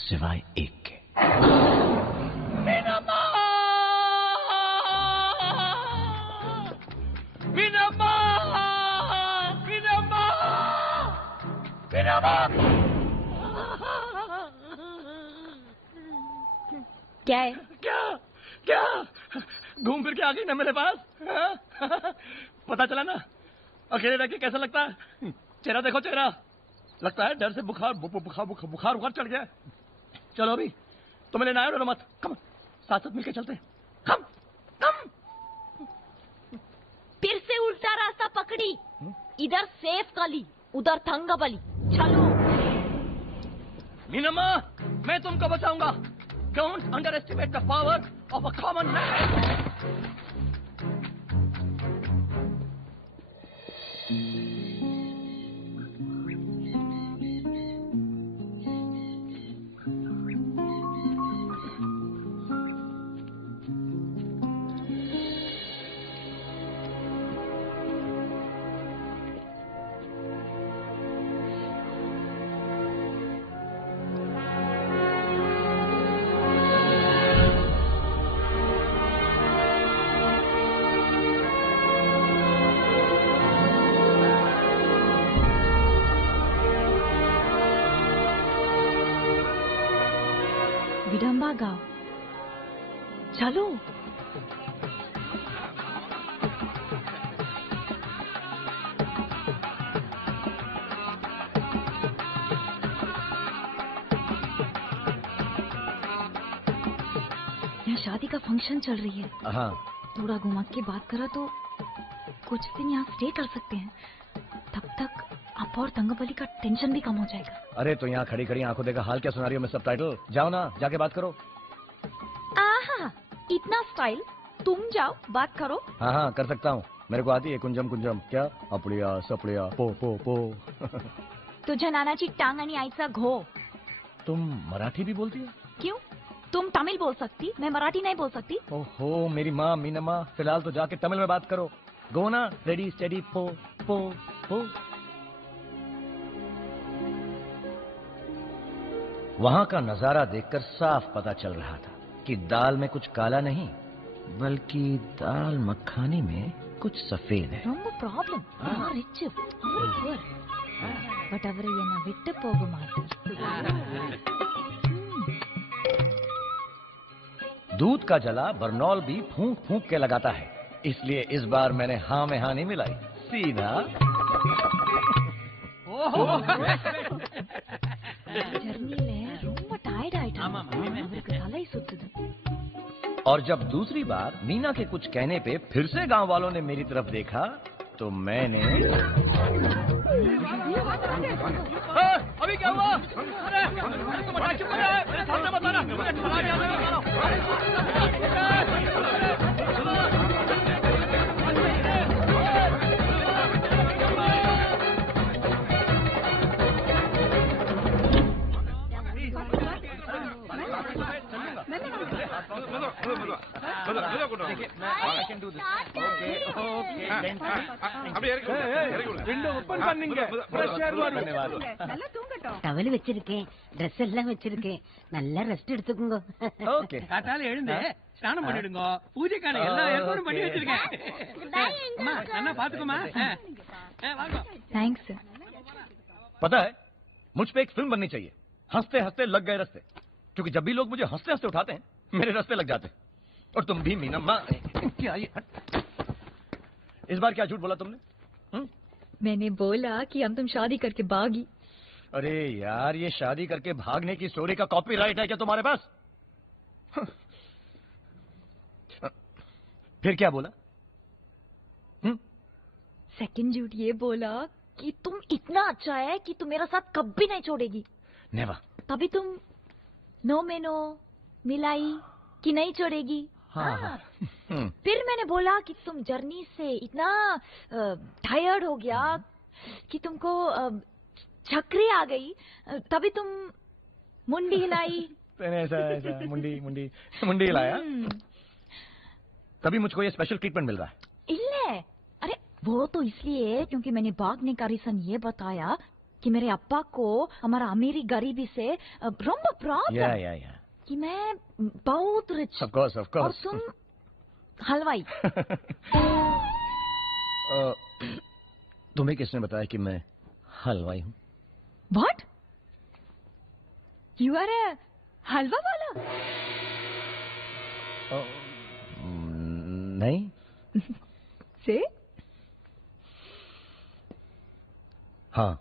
सिवाय एक के। मीनम्मा! मीनम्मा! मीनम्मा! मीनम्मा! क्या है? क्या क्या घूम फिर के आ गई ना मेरे पास? पता चला ना अकेले रह के कैसा लगता है? चेहरा देखो, चेहरा लगता है डर से बुखार बुखार चढ़ गया। चलो अभी तुम्हें लेना आया, मत। कम साथ साथ मिलके चलते। कम कम। फिर से उल्टा रास्ता पकड़ी। इधर सेफ गली, उधर थंगाबली। चलो मीनम्मा, मैं तुमको बचाऊंगा। Don't underestimate the power of a common man. विडम्बा गांव, चलो। यहाँ शादी का फंक्शन चल रही है। हाँ, थोड़ा घुमा के बात करा तो कुछ दिन यहाँ स्टे कर सकते हैं, तब तक आप और तंगबली का टेंशन भी कम हो जाएगा। अरे तो यहाँ खड़ी खड़ी आंखों देखा हाल क्या सुना रही हो में सबटाइटल? जाओ ना, जाके बात करो। आहा, इतना स्टाइल, तुम जाओ बात करो। हाँ हाँ कर सकता हूँ, मेरे को आती है कुंजम कुंजम, क्या अपड़िया सपड़िया पो पो पो। तुझे नानाची टांग आणि आईचा घो। तुम मराठी भी बोलती हो? क्यों? तुम तमिल बोल सकती, मैं मराठी नहीं बोल सकती। ओहो मेरी माँ मीना माँ, फिलहाल तो जाके तमिल में बात करो। गो ना, रेडी स्टेडी पो पो पो। वहाँ का नजारा देखकर साफ पता चल रहा था कि दाल में कुछ काला नहीं, बल्कि दाल मखानी में कुछ सफेद है। ரொம்ப ப்ராப்ளம். ரிச், அவர் பட் அவர் என்ன விட்டு போக மாட்டார். दूध का जला बरनौल भी फूंक फूंक के लगाता है, इसलिए इस बार मैंने हाँ में हाँ नहीं मिलाई, सीधा ஜர்னில ரொம்ப டயர்ட் ஆயிட்டாங்க. அவருக்கு தலை சுத்துது. और जब दूसरी बार मीना के कुछ कहने पे फिर से गांव वालों ने मेरी तरफ देखा तो मैंने अभी क्या हुआ? अरे तुम अटैक क्यों कर रहे हैं? मेरे सामने बताना। मुझे चला गया मैं बता रहा டவல் வச்சிருக்கேன், ட்ரெஸ் எல்லாம் வச்சிருக்கேன், நல்லா ரெஸ்ட் எடுத்துக்கோங்க. ஓகே, காத்தால எழுந்து ஸ்நானம் பண்ணிடுங்க, பூஜைக்கான எல்லா ஏற்பாடும் பண்ணி வச்சிருக்கேன். அம்மா நல்லா பாத்துக்கோமா. थैंक्स. पता है मुझ पे एक फिल्म बननी चाहिए, हंसते हंसते लग गए रस्ते, क्योंकि जब भी लोग मुझे हंसते हंसते उठाते हैं मेरे रास्ते लग जाते हैं। और तुम भी मीना माँ, क्या ये इस बार क्या झूठ बोला तुमने? मैंने बोला कि हम तुम शादी करके भागी. अरे यार ये शादी करके भागने की स्टोरी का कॉपीराइट है क्या तुम्हारे पास? फिर क्या बोला? सेकंड झूठ ये बोला कि तुम इतना अच्छा है कि तुम मेरा साथ कभी नहीं छोड़ेगी. नेवर. तभी तुम नो में नो मिलाई कि नहीं छोड़ेगी. हाँ. फिर मैंने बोला कि तुम जर्नी से इतना टायर्ड हो गया कि तुमको चक्री आ गई, तभी तुम मुंडी हिलाई. ऐसा मुंडी मुंडी मुंडी हिलाया, तभी मुझको ये स्पेशल ट्रीटमेंट मिल रहा है. इल्ले, अरे वो तो इसलिए क्योंकि मैंने भागने का रीजन ये बताया कि मेरे अप्पा को हमारा अमीरी गरीबी से रोम्बा प्रॉब्लम, या कि मैं बहुत रिच. Of course. और तुम हलवाई. तुम्हें किसने बताया कि मैं हलवाई हूँ? What? You are a हलवा वाला? नहीं. से? हाँ,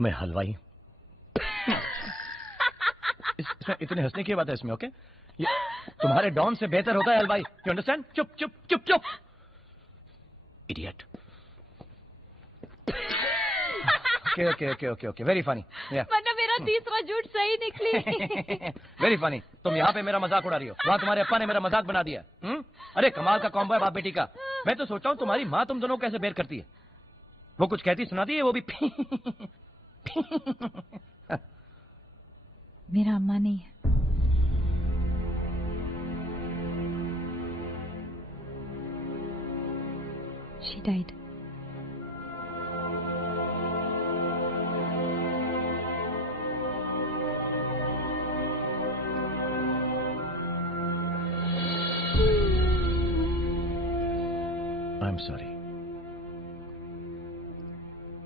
मैं हलवाई हूँ. इसमें इतने हंसने की बात है इसमें, ओके? ये तुम्हारे डॉन से बेहतर होता है हलवाई. You understand? चुप चुप चुप चुप. इडियट. ओके. Very funny. मतलब मेरा तीसरा झूठ सही निकली. Very funny. तुम यहाँ पे मेरा मजाक उड़ा रही हो, वहाँ तुम्हारे अप्पा ने मेरा मजाक बना दिया. अरे कमाल का कॉम्बो है बाप बेटी का. मैं तो सोचा हूँ तुम्हारी माँ तुम दोनों को कैसे बेर करती है. वो कुछ कहती सुनाती है, वो भी मेरा अम्मा नहीं है. She died. I'm sorry.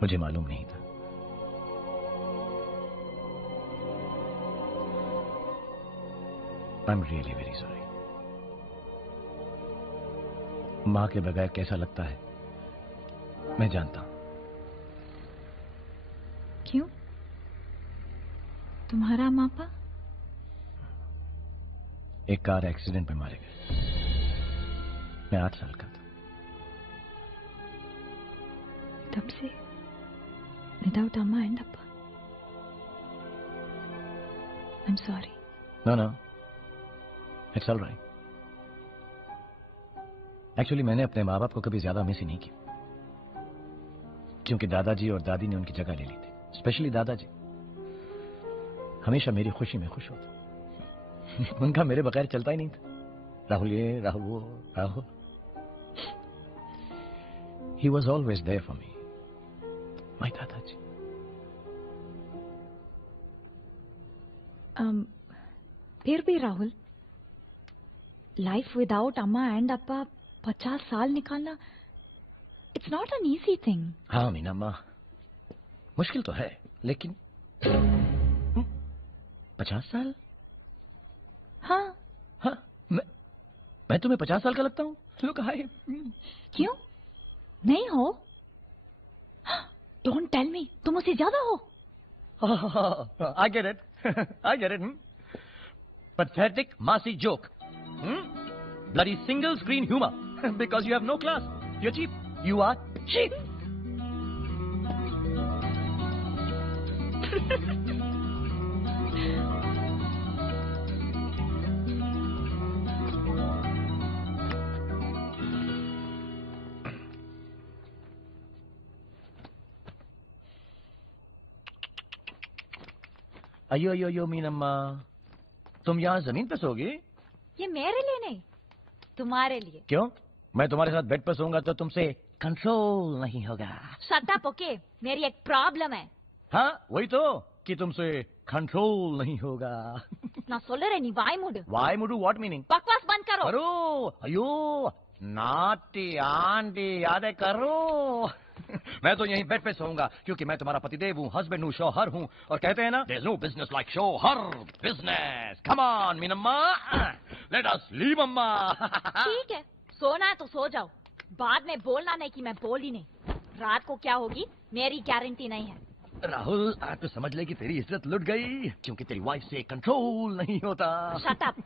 मुझे मालूम नहीं था. I'm really very sorry. माँ के बगैर कैसा लगता है मैं जानता हूं. क्यों? तुम्हारा मापा? एक कार एक्सीडेंट में मारे गए. मैं 8 साल का था. तब से without Amma and Appa. I'm sorry. No. It's all right. Actually मैंने अपने माँ बाप को कभी ज्यादा मिस ही नहीं किया, क्योंकि दादाजी और दादी ने उनकी जगह ले ली थी। स्पेशली दादाजी हमेशा मेरी खुशी में खुश होते। उनका मेरे बगैर चलता ही नहीं था। राहुल ये, राहुल वो, Rahul. He was always there for me. My दादाजी। फिर भी राहुल, लाइफ विदाउट अम्मा एंड अप्पा 50 साल निकालना, it's not an easy thing. हाँ मीना अम्मा, मुश्किल तो है, लेकिन 50 साल? हाँ। मैं तुम्हें 50 साल का लगता हूँ? Look, क्यों नहीं हो? डोंट टेल मी, तुम मुझसे ज्यादा हो। I get it. I get it. Pathetic Masi joke. Bloody single screen humor. Because you have no class. You're cheap. You are cheap. अयो मीनम्मा, तुम यहाँ जमीन पे सोगी? ये मेरे लिए नहीं, तुम्हारे लिए। क्यों? मैं तुम्हारे साथ बेड पर सोऊंगा तो तुमसे कंट्रोल नहीं होगा। Shut up, okay? मेरी एक प्रॉब्लम है। हाँ वही तो, कि तुमसे कंट्रोल नहीं होगा। ना सोलर नहीं, वाई मुड। वाई मुडू व्हाट मीनिंग? बकवास बंद करो। करो। अयो नाटी आंटी यादें करो। मैं तो यहीं बेड पे सोऊंगा, क्योंकि मैं तुम्हारा पतिदेव हूँ, हस्बैंड हूँ, शौहर हूँ, और कहते हैं ना, there is no business like शौहर business. Come on Meenamma, let us leave अम्मा। ठीक है, सोना है तो सो जाओ, बाद में बोलना नहीं कि मैं बोली नहीं। रात को क्या होगी मेरी गारंटी नहीं है। राहुल, आज तो समझ ले कि तेरी इज्जत लुट गई, क्योंकि तेरी वाइफ से कंट्रोल नहीं होता। Shut up.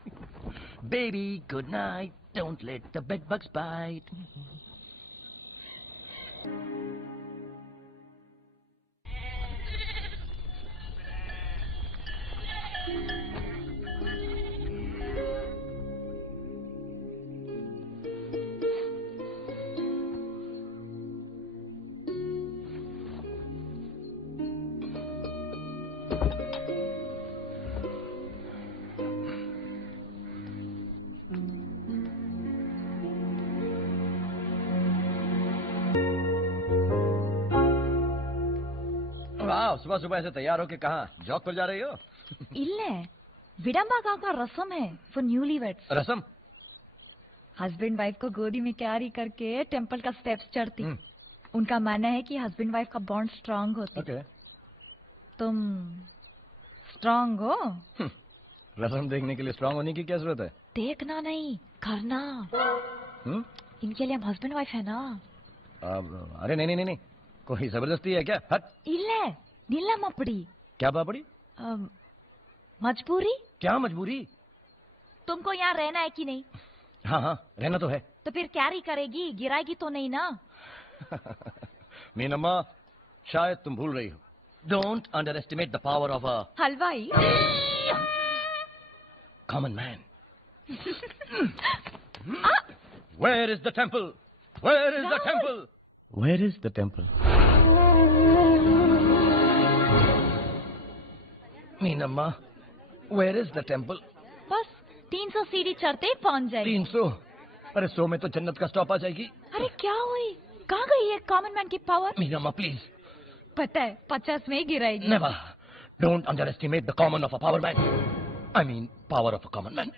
Baby good night, don't let the bed bugs bite. सुबह सुबह ऐसे तैयार होके कहाँ जॉब पर जा रही हो? इल्ले विडंबा का रसम है for newly weds. Rasam? Husband wife को गोदी में कैरी करके टेंपल का स्टेप्स चढ़ती। उनका मानना है कि हस्बैंड वाइफ का बॉन्ड स्ट्रांग होता है। तुम स्ट्रांग हो? रसम देखने के लिए स्ट्रांग होने की क्या जरूरत है? देखना नहीं, करना। इनके लिए हम हस्बैंड वाइफ है ना। अरे नहीं, कोई जबरदस्ती है क्या? हट। इल्ले नीला मपड़ी। क्या बापड़ी? मजबूरी। क्या मजबूरी? तुमको यहाँ रहना है कि नहीं? हाँ रहना तो है। तो फिर कैरी करेगी, गिराएगी तो नहीं ना। मीनम्मा, शायद तुम भूल रही हो। Don't underestimate the power of a हलवाई common man. Where is the temple? Where is the temple? Where is the temple? मीनम्मा, where is the temple? बस 300 सीढ़ी चढ़ते ही पहुंच जाएगी। 300? अरे 100 में तो जन्नत का स्टॉप आ जाएगी। अरे क्या हुई, कहाँ गई है कॉमन मैन की पावर? मीनम्मा प्लीज। पता है 50 में ही गिराएगी। Never. Don't underestimate the common of a power man. I mean power of a common man.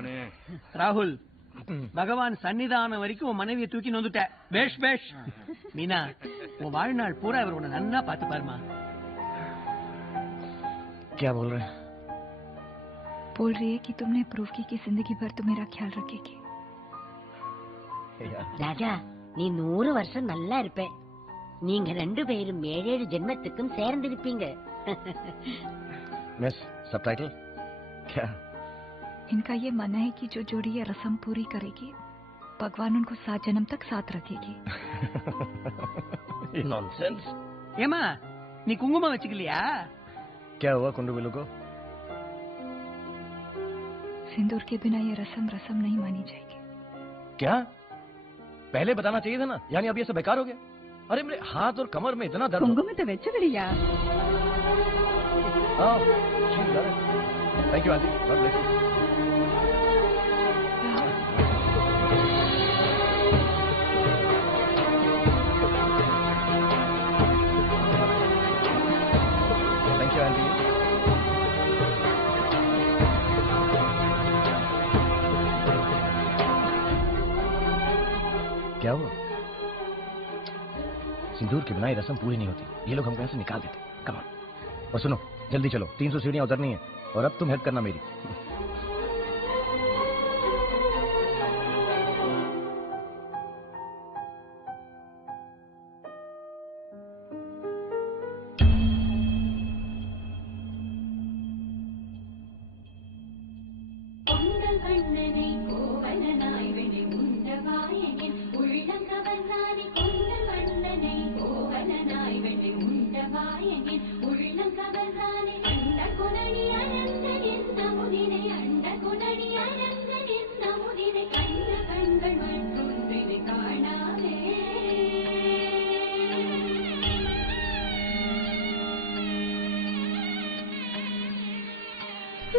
பகவானே ராகுல் பகவான் சன்னிதானம் வரைக்கும் உன் மனைவியை தூக்கி நொந்துட்ட. பேஷ் பேஷ். மீனா, உன் வாழ்நாள் பூரா இவர் உன்னை நன்னா பார்த்து பாருமா. क्या बोल रहे हैं? बोल रही है कि तुमने प्रूव की कि जिंदगी भर तुम मेरा ख्याल रखेगी. ராஜா, நீ 100 வருஷம் நல்லா இருப்ப. நீங்க 2 பேரும் 7 ஜென்மத்துக்கும் சேர்ந்திருப்பீங்க. मिस सबटाइटल क्या? इनका ये मानना है कि जो जोड़ी ये रस्म पूरी करेगी, भगवान उनको 7 जन्म तक साथ रखेगी. नॉनसेंस. ஏமா, நீ குங்குமம் வச்சுக்கலையா? क्या हुआ कुंडू बिल्लू को? सिंदूर के बिना ये रस्म नहीं मानी जाएगी. क्या? पहले बताना चाहिए था ना, यानी अब ये सब बेकार हो गया. अरे मेरे हाथ और कमर में इतना दर्द. कुंकुमத்தை வெச்சவடியா? हाँ, thank you aunty. God bless you. Thank you aunty. क्या हुआ? सिंदूर के बिना ये रस्म पूरी नहीं होती. ये लोग हमको यहाँ से निकाल देते. Come on. और सुनो, जल्दी चलो, 300 सीढ़ियां उतरनी है. और अब तुम हेल्प करना मेरी.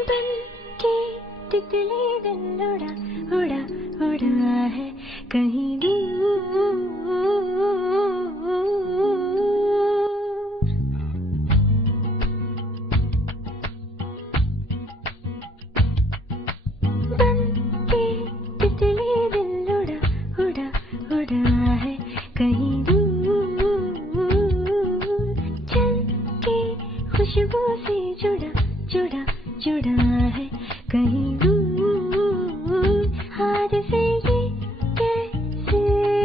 बन के तितली दिल उड़ा उड़ा उड़ा है कहीं दूर. बन के तितली दिल उड़ा उड़ा उड़ा है कहीं दूर. चल के खुशबू से जुड़ा जुड़ा जुड़ा है कहीं दूर. हाथ से ये कैसे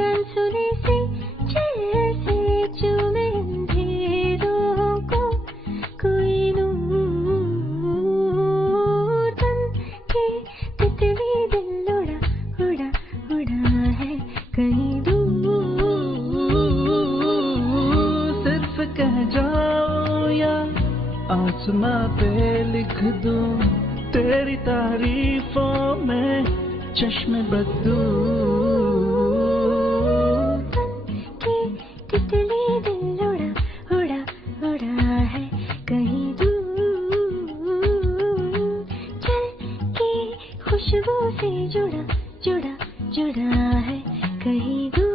अनसुने से जैसे चूमे अंधेरों को कोई नूर. बन के तितली दिल उड़ा उड़ा उड़ा है कहीं दूर. सिर्फ कह जाओ या आसमां पे लिख दूं तेरी तारीफों में चश्मे बदू. के तितली दिल उड़ा उड़ा उड़ा है कहीं दूर. चल के खुशबू से जुड़ा जुड़ा जुड़ा है कहीं दूर.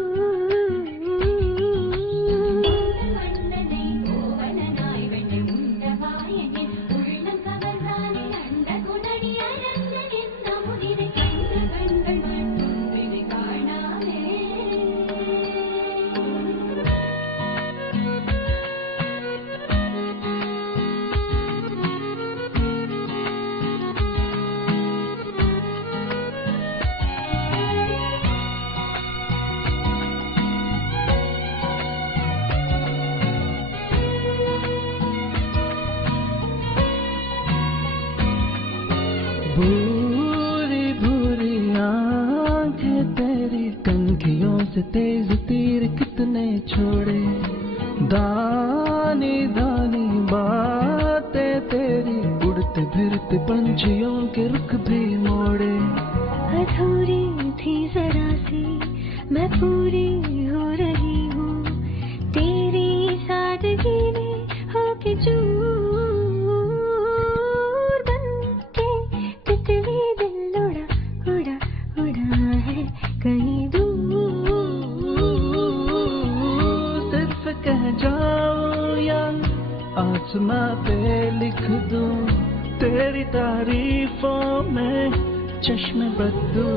भूरी भूरी आंखें तेरी कनखियों से तेज तीर कितने छोड़े. दानी दानी बातें तेरी उड़ते फिरते पंछियों के रुख भी मोड़े. अधूरी थी जरा सी मैं पूरी हो रही हूँ तेरी सादगी में होके चूर. बन के तितली दिल उड़ा उड़ा उड़ा है कहीं दूर. सिर्फ कह जाओ या आसमां पे लिख दूं तेरी तारीफों में चश्मे बद्दू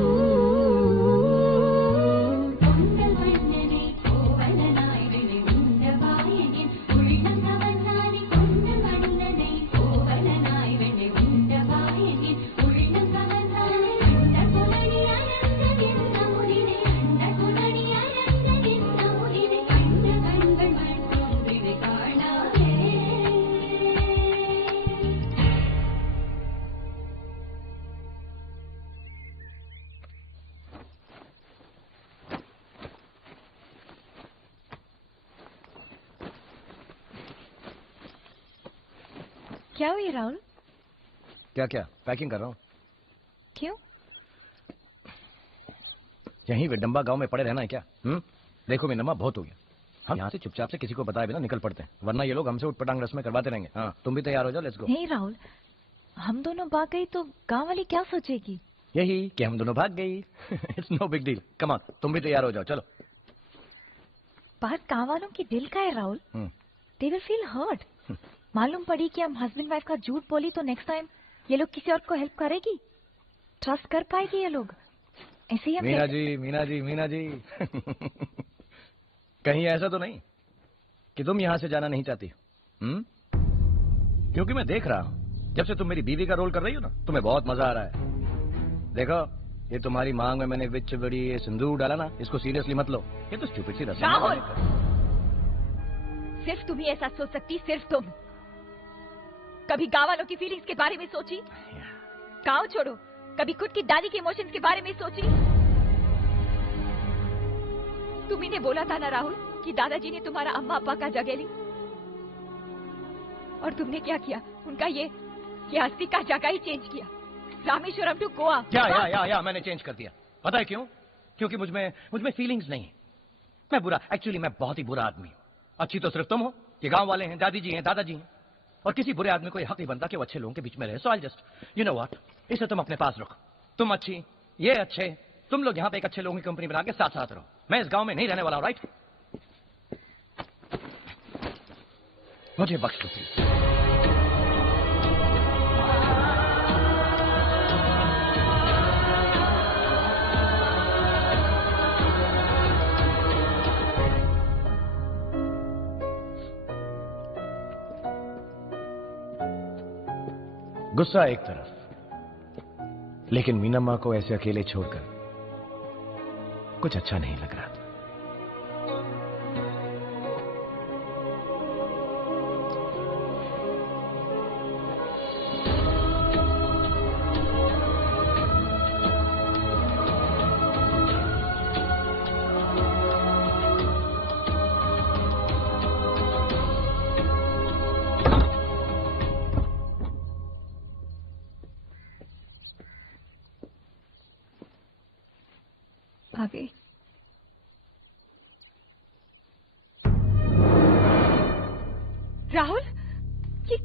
क्या हुई राहुल? क्या क्या पैकिंग कर रहा हूँ। क्यों? यहीं विडम्बा गांव में पड़े रहना है क्या? देखो मीनम्मा बहुत हो गया। हम यहाँ से चुपचाप से किसी को बताए बिना निकल पड़ते हैं, वरना ये लोग हमसे उठपटांग रस्में करवाते रहेंगे। हाँ तुम भी तैयार हो जाओ, लेट्स गो। नहीं राहुल, हम दोनों भाग गई तो गांव वाली क्या सोचेगी? यही कि हम दोनों भाग गई। It's no big deal. Come on, तुम भी तैयार हो जाओ, चलो। बात गांव वालों की दिल का है Rahul. They will feel hurt. मालूम पड़ी कि हम हस्बैंड वाइफ का झूठ बोली तो नेक्स्ट टाइम ये लोग किसी और को हेल्प करेगी? ट्रस्ट कर पाएगी ये लोग? ऐसे ही हम मीना जी, मीना जी कहीं ऐसा तो नहीं कि तुम यहां से जाना नहीं चाहती? क्योंकि मैं देख रहा हूं जब से तुम मेरी बीवी का रोल कर रही हो ना, तुम्हें बहुत मजा आ रहा है। देखो ये तुम्हारी मांग में मैंने विच बड़ी ये सिंदूर डाला ना, इसको सीरियसली मत लो। ये तो स्टूपिड सी रस्म है। सिर्फ तुम ही ऐसा सोच सकती, सिर्फ तुम। कभी गांव वालों की फीलिंग्स के बारे में सोची? गांव छोड़ो, कभी खुद की दादी के इमोशंस के बारे में सोची? तुम्ही ने बोला था ना राहुल कि दादाजी ने तुम्हारा अम्मा अब्बा का जगह ली, और तुमने क्या किया? उनका ये अस्थि का जगह ही चेंज किया, रामेश्वरम टू गोवा। या मैंने चेंज कर दिया। पता है क्यों? क्योंकि मुझमें फीलिंग्स नहीं है। मैं बुरा, एक्चुअली मैं बहुत ही बुरा आदमी हूँ। अच्छी तो सिर्फ तुम हो, ये गांव वाले हैं, दादी जी हैं, दादाजी हैं, और किसी बुरे आदमी को यह हक नहीं बनता कि वो अच्छे लोगों के बीच में रहे। So I just you know what, इसे तुम अपने पास रखो। तुम अच्छी, ये अच्छे, तुम लोग यहाँ पे एक अच्छे लोगों की कंपनी बना के साथ साथ रहो। मैं इस गांव में नहीं रहने वाला हूँ, राइट? मुझे बख्श दो प्लीज। गुस्सा एक तरफ, लेकिन मीनम्मा को ऐसे अकेले छोड़कर कुछ अच्छा नहीं लग रहा। आगे राहुल, ये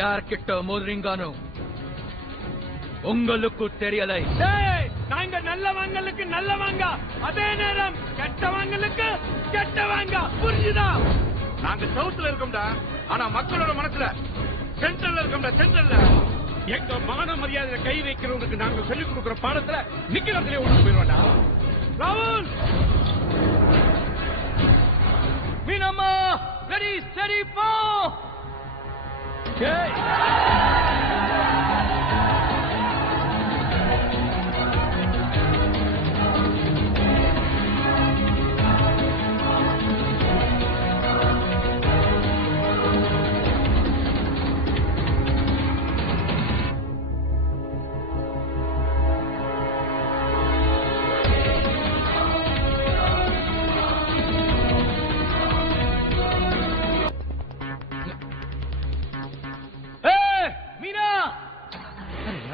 ಯಾರ್ ಕೆಟ್ಟ ಮೋದ್ರಿಂಗಾನು உங்களுக்கு தெரியலை. நாங்க நல்லவங்களுக்கு நல்லவங்க, அதே நேரம் கெட்டவங்களுக்கு கெட்டவங்க, புரிஞ்சுதா? நாங்க சவுத்துல இருக்கோம்டா, ஆனா மக்களோட மனசுல சென்ட்ரல்ல இருக்கோம்டா, சென்ட்ரல்ல. எங்க மான மரியாதை கை வைக்கிறவங்களுக்கு நாங்க சொல்லிக் கொடுக்கிற பாடத்துல நிக்கிறதுல ஒண்ணு போயிடுவாடா. ராகுல், மீனம்மா, ரெடி ஸ்டடி போ.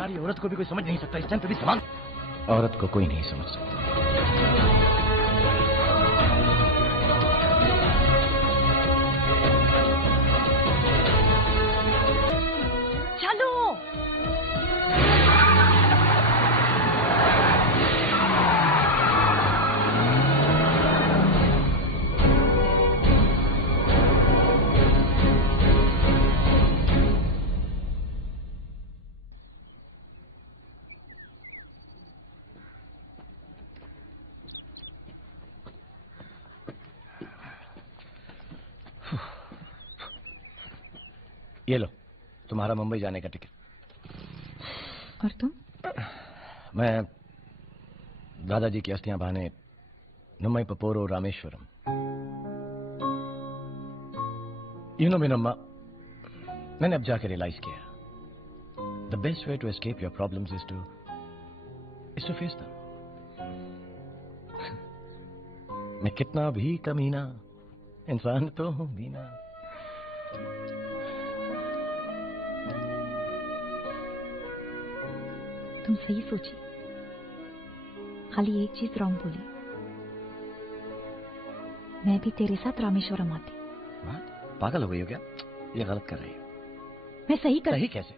तुम्हारी औरत को भी कोई समझ नहीं सकता, इस टाइम पे भी सवाल। औरत को कोई नहीं समझ सकता। चलो ये लो तुम्हारा मुंबई जाने का टिकट। और तुम? मैं दादाजी की अस्थियां बहाने नुम्मई पपोरो रामेश्वरम। यू नो मिनम्मा, मैंने अब जाकर रियलाइज किया the best way to escape your problems is to face them. मैं कितना भी कमीना इंसान तो हूं भी ना। तुम सही सोची, खाली एक चीज रॉन्ग बोली। मैं भी तेरे साथ रामेश्वरम आती। पागल हो गई हो क्या? ये गलत कर रही हो। मैं सही कर। सही कैसे?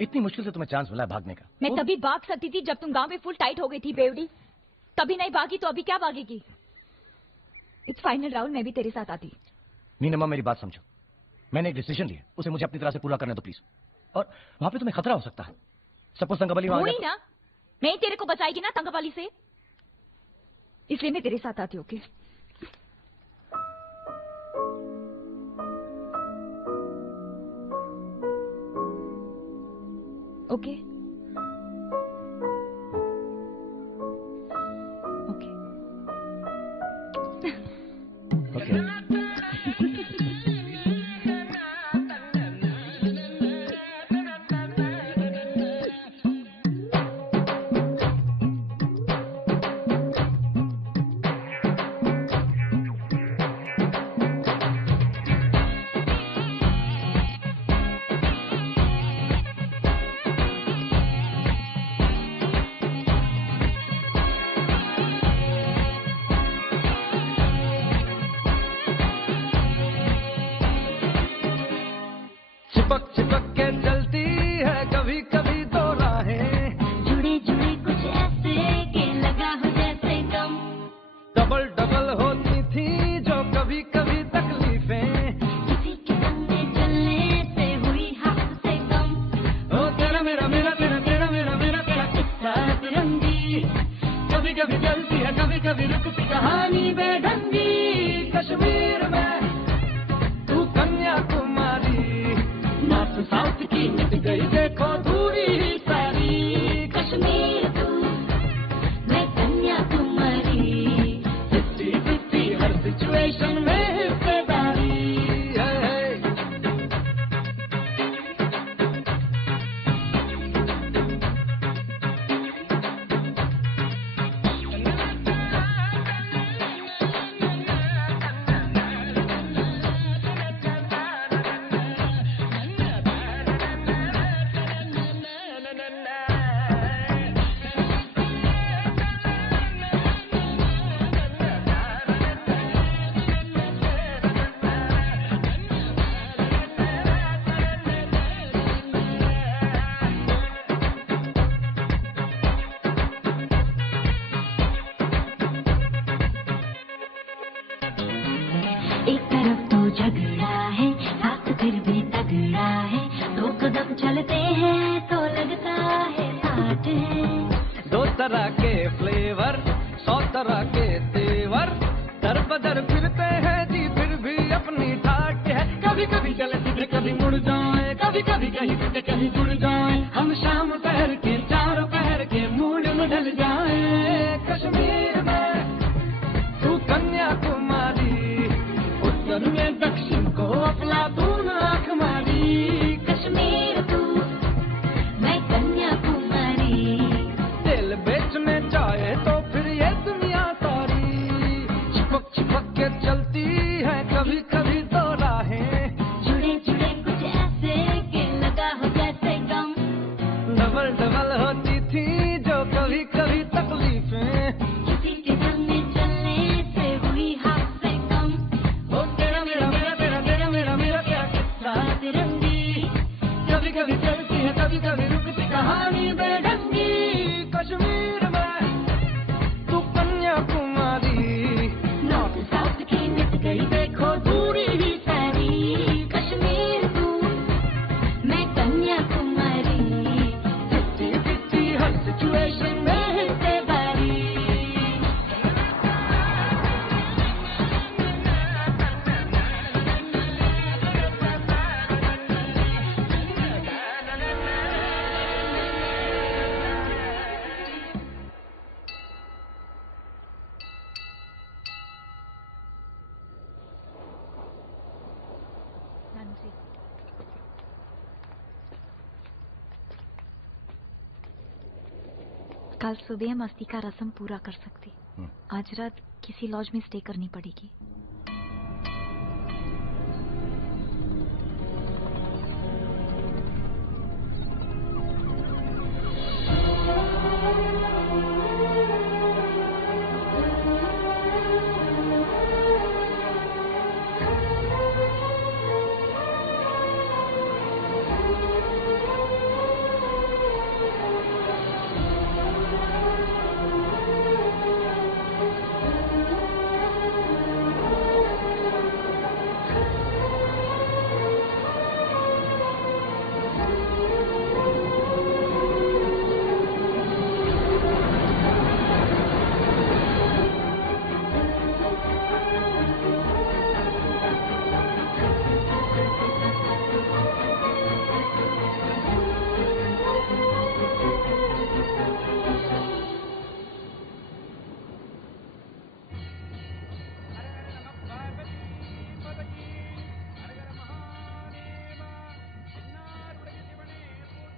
इतनी मुश्किल से तुम्हें चांस मिला है भागने का। मैं तभी भाग सकती थी जब तुम गांव में फुल टाइट हो गई थी बेवड़ी। तभी नहीं भागी तो अभी क्या भागेगी? इट्स फाइनल राहुल, मैं भी तेरे साथ आती। मीनम्मा मेरी बात समझो, मैंने एक डिसीजन लिया, उसे मुझे अपनी तरह से पूरा करने दो प्लीज। और वहां पे तुम्हें खतरा हो सकता है। सपोज तंगबली वहां वही ना, नहीं तेरे को बचाएगी ना तंगबली से, इसलिए मैं तेरे साथ आती। Okay okay okay okay. जुड़े जुड़े कुछ ऐसे के लगा हो जैसे कभी चलती है कभी कभी रुकती कहानी बेढंगी कश्मीर में तू कन्याकुमारी नॉर्थ साउथ की मिट गई देखो दूरी ही सारी कश्मीर तू मैं कन्याकुमारी 50-50 हर सिचुएशन में हिस्सेदारी कल सुबह मस्ती का रस्म पूरा कर सकती आज रात किसी लॉज में स्टे करनी पड़ेगी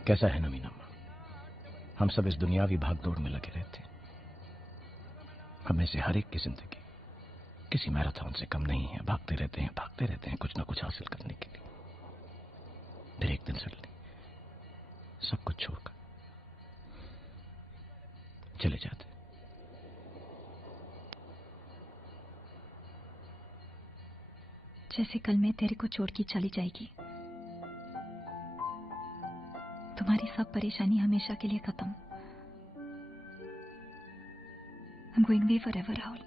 कैसा है नवीन अम्मा? हम सब इस दुनियावी भागदौड़ में लगे रहते हैं। हम में से हर एक की जिंदगी किसी मैराथन से कम नहीं है। भागते रहते हैं कुछ ना कुछ हासिल करने के लिए। फिर एक दिन सडनली सब कुछ छोड़कर चले जाते। जैसे कल मैं तेरे को छोड़ के चली जाएगी तुम्हारी सब परेशानी हमेशा के लिए खत्म I'm going away forever, Rahul.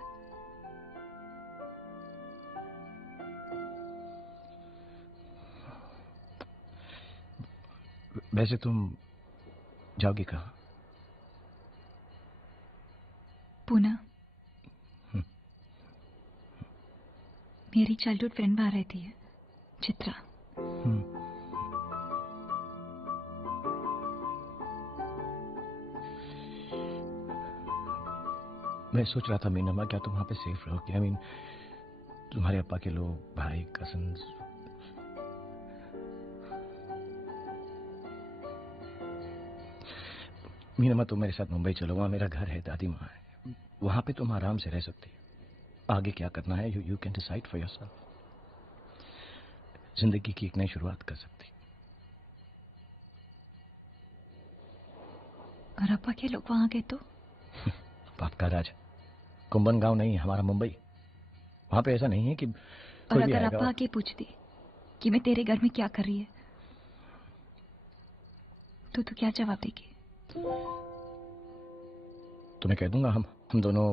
वैसे तुम जाओगी कहाँ? पूना। मेरी चाइल्डहुड फ्रेंड वहां रहती है, चित्रा। मैं सोच रहा था मीनम्मा, क्या तुम वहां पे सेफ रहोगे? आई मीन तुम्हारे अप्पा के लोग, भाई, कजन्स। मीनम्मा तुम मेरे साथ मुंबई चलो, वहां मेरा घर है, दादी माँ है, वहां पे तुम आराम से रह सकती हो। आगे क्या करना है you can decide for yourself. जिंदगी की एक नई शुरुआत कर सकती। और अप्पा के लोग वहां गए तो? बाप का राज, कुंभन गांव नहीं, हमारा मुंबई। वहां पे ऐसा नहीं है कि और अगर अप्पा आके पूछती कि मैं तेरे घर में क्या कर रही है तो तू क्या जवाब देगी? तुम्हें कह दूंगा हम दोनों,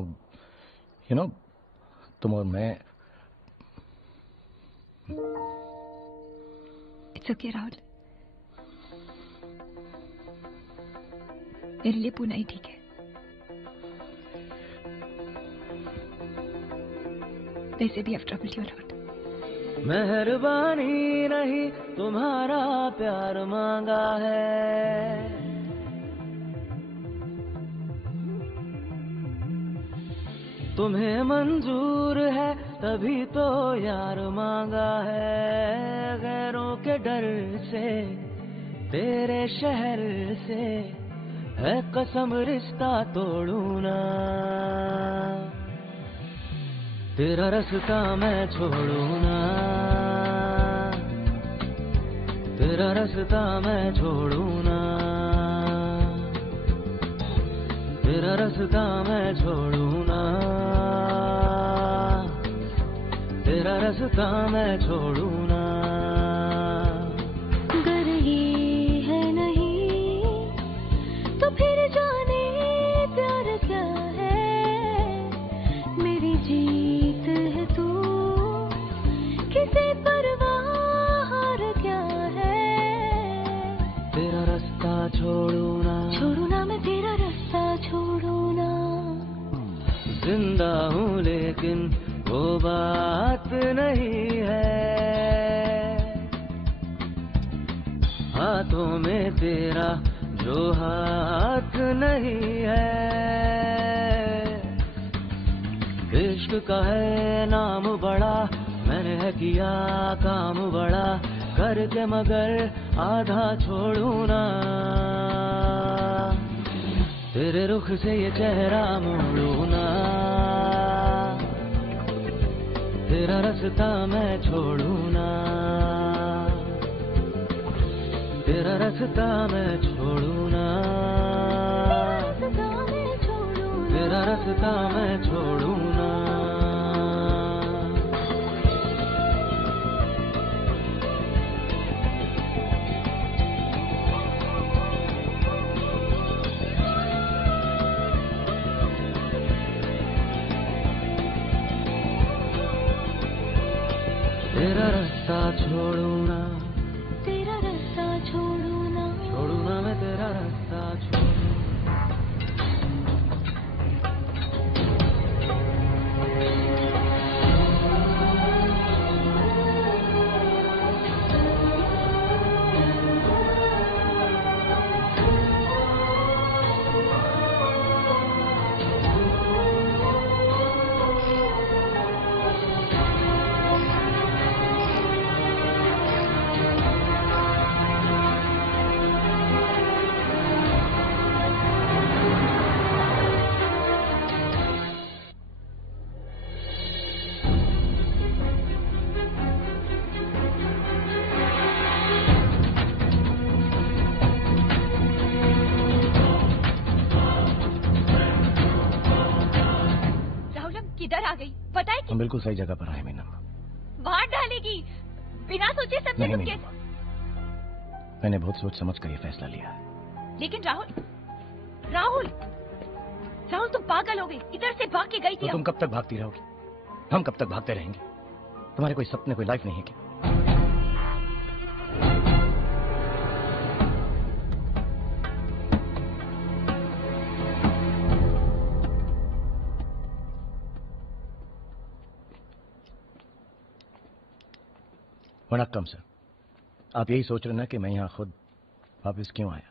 यू नो, तुम और मैं। इट्स ओके राहुल, मेरे लिए पूना ही ठीक है। वैसे भी I've troubled you a lot. मेहरबानी नहीं तुम्हारा प्यार मांगा है, तुम्हें मंजूर है तभी तो यार मांगा है। गैरों के डर से, तेरे शहर से है कसम रिश्ता तोड़ू ना, तेरा रास्ता मैं छोड़ू ना, तेरा रास्ता मैं छोड़ू ना, तेरा रास्ता मैं छोड़ू ना, तेरा रास्ता मैं छोड़ू ना। गर ये बातों में तेरा जो हाथ नहीं है। इश्क का है नाम बड़ा, मैंने है किया काम बड़ा, करके मगर आधा छोड़ू ना। तेरे रुख से ये चेहरा मोड़ू ना, तेरा रास्ता मैं छोड़ू ना, तेरा रास्ता मैं छोड़ू ना, तेरा रास्ता मैं छोड़ू ना। तेरा रास्ता छोड़ू ना, तेरा रास्ता छोड़ू ना, छोड़ू ना मैं तेरा रास्ता छोड़ू। किधर आ गई पता है? हम बिल्कुल सही जगह पर आए मीना। वहाँ डालेगी बिना सोचे समझे तुम कैसे? मैंने बहुत सोच समझ कर ये फैसला लिया है। लेकिन राहुल राहुल राहुल तुम पागल हो गई, इधर से भाग के गई थी। तो तुम कब तक भागती रहोगी? हम कब तक भागते रहेंगे? तुम्हारे कोई सपने, कोई लाइफ नहीं है क्या? वनक्कम सर, आप यही सोच रहे ना कि मैं यहाँ खुद वापस क्यों आया?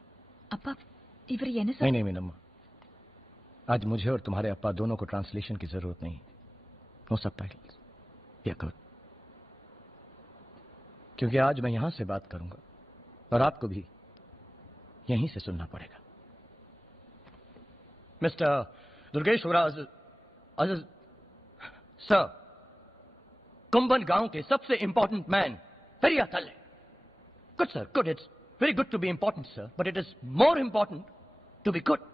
अप्पा इवर ये नहीं नहीं मीनम्मा, आज मुझे और तुम्हारे अप्पा दोनों को ट्रांसलेशन की जरूरत नहीं। नो सबटाइटल्स, या गुड। क्योंकि आज मैं यहां से बात करूंगा और आपको भी यहीं से सुनना पड़ेगा। मिस्टर दुर्गेश्वरा सर, कुंभन गांव के सबसे इंपॉर्टेंट मैन फेरिया तले। Good sir, good. It's very good to be important sir, but it is more important to be good.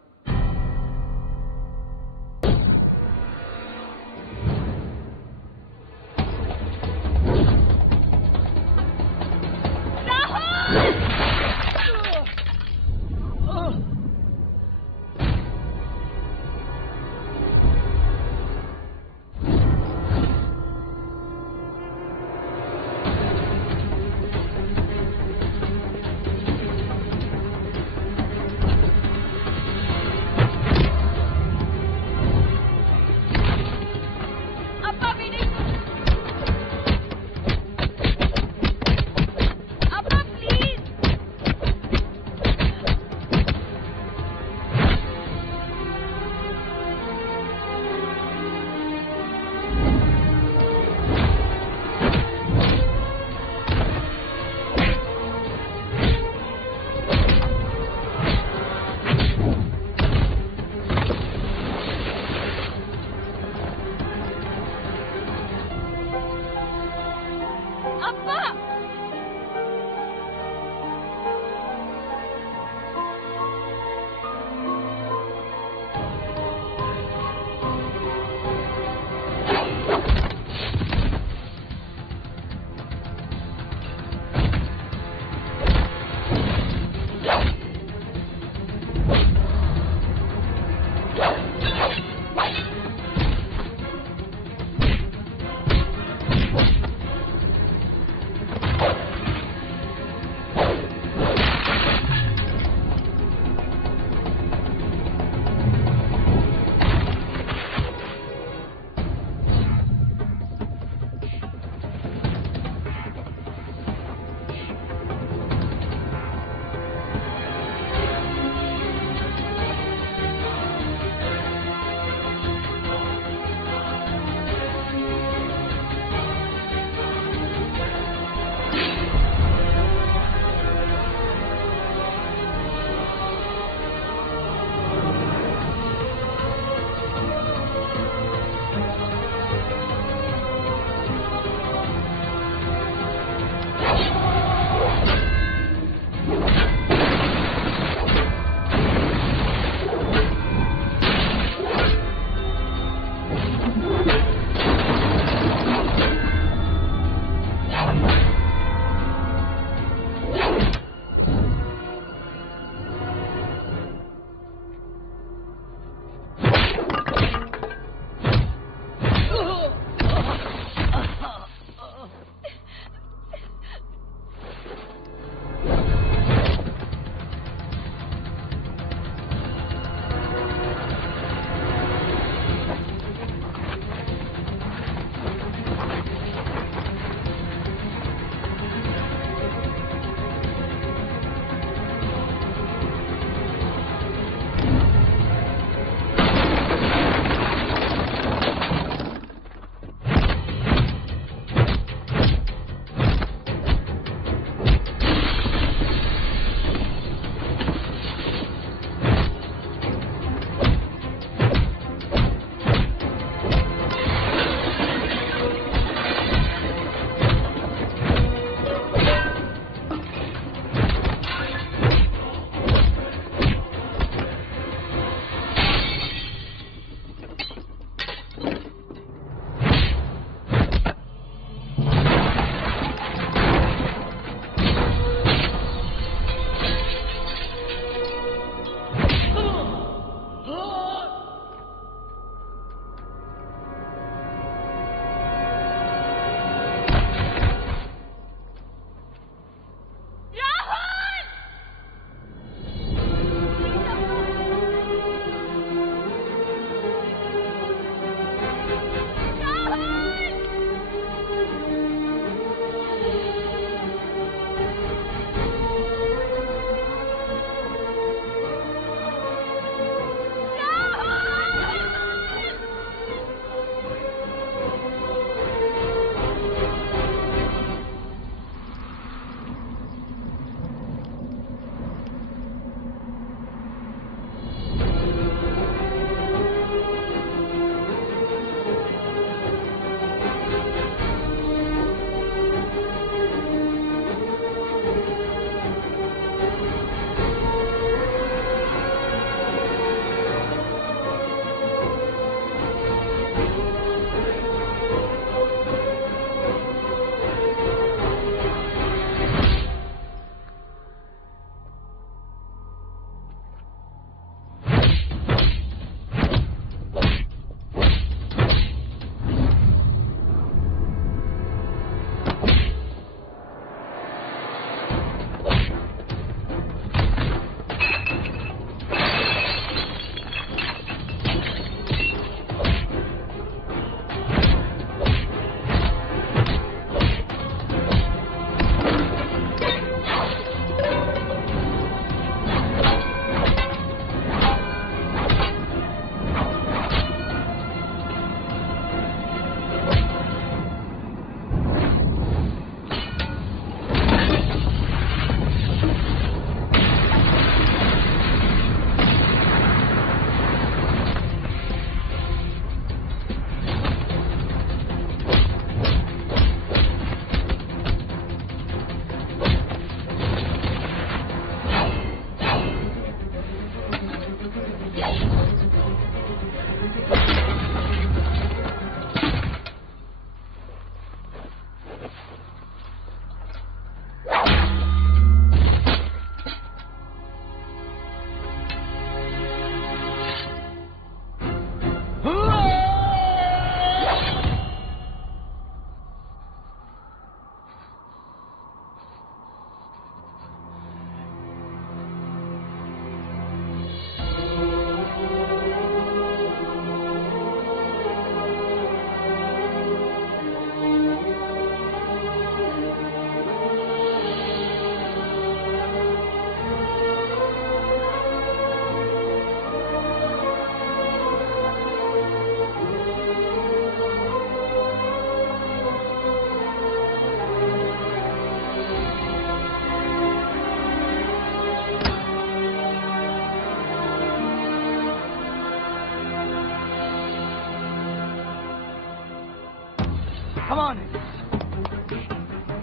Come on.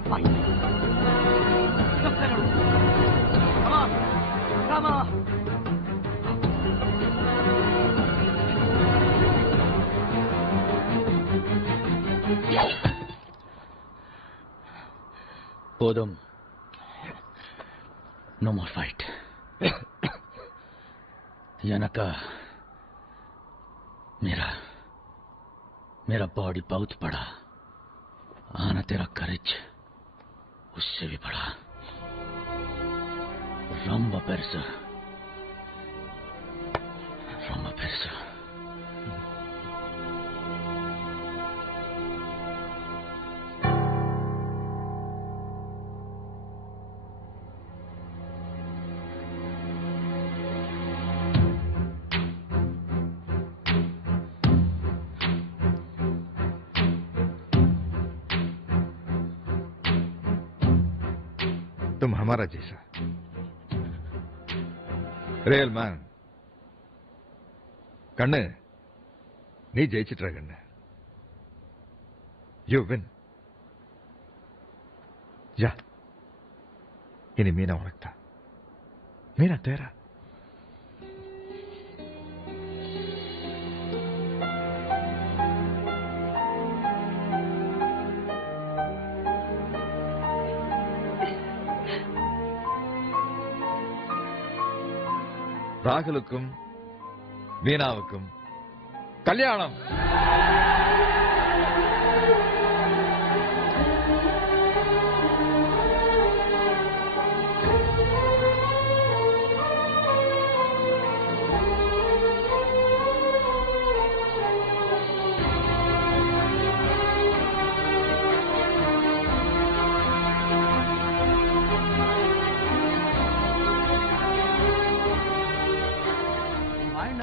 Fight. सबसे लड़ो. Come on. Come on. Podam. No more fight. Yanaka, मेरा body बहुत बड़ा. आना तेरा करेज उससे भी बड़ा. Romba persa. तुम हमारा जैसा रियल मैन. கண்ணு, நீ ஜெயிச்சிட்ட கண்ணு. You win. जा. இனி மீனா உனக்கு தான். மீனா तेरा. ராகுலுக்கும் மீனாவுக்கும் கல்யாணம்.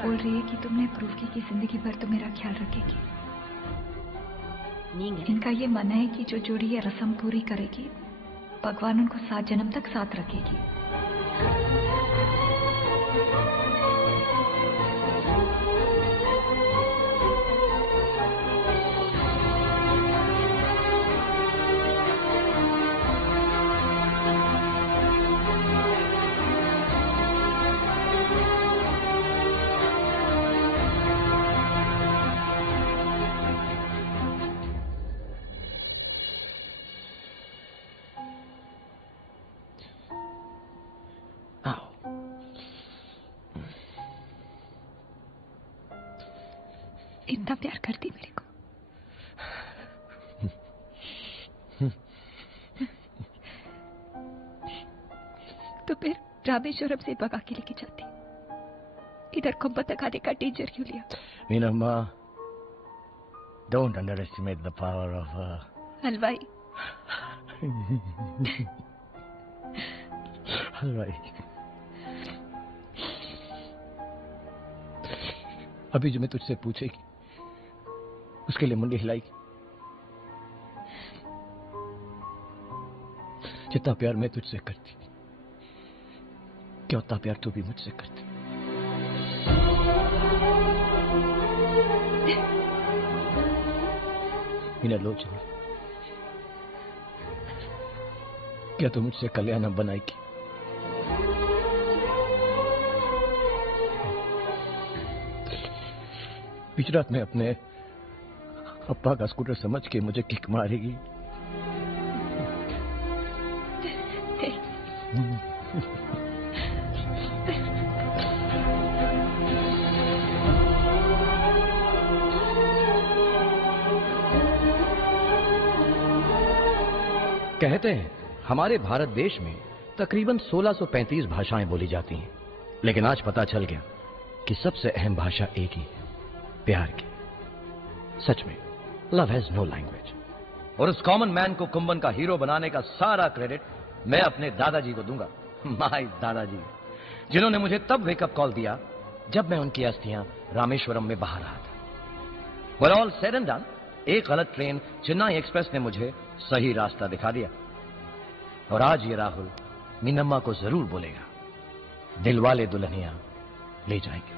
बोल रही है कि तुमने प्रूव की कि जिंदगी भर तो मेरा ख्याल रखेगी. इनका ये मानना है कि जो जोड़ी ये रस्म पूरी करेगी भगवान उनको 7 जन्म तक साथ रखेगी. इतना प्यार करती मेरे को. तो फिर रामेश्वरम से भगा के लेके जाती. इधर कुंभ तक आने का डेंजर क्यों लिया? मीनम्मा, don't underestimate the power of हलवाई. हलवाई. अभी जो मैं तुझसे पूछेगी उसके लिए मुंडी हिलाई. जितना प्यार मैं तुझसे करती क्या उतना प्यार तू भी मुझसे करती. मीना लोचनी, क्या तू मुझसे कल्याण बनाएगी? बीच रात में अपने अप्पा का स्कूटर समझ के मुझे किक मारेगी. कहते हैं हमारे भारत देश में तकरीबन 1635 भाषाएं बोली जाती हैं, लेकिन आज पता चल गया कि सबसे अहम भाषा एक ही है, प्यार की. सच में लव हैज नो लैंग्वेज. और उस कॉमन मैन को कुंभन का हीरो बनाने का सारा क्रेडिट मैं अपने दादाजी को दूंगा. माय दादाजी, जिन्होंने मुझे तब वेकअप कॉल दिया जब मैं उनकी अस्थियां रामेश्वरम में बहा रहा था. When all said and done, एक गलत ट्रेन चेन्नई एक्सप्रेस ने मुझे सही रास्ता दिखा दिया. और आज ये राहुल मीनम्मा को जरूर बोलेगा, दिलवाले दुल्हनिया ले जाएंगे.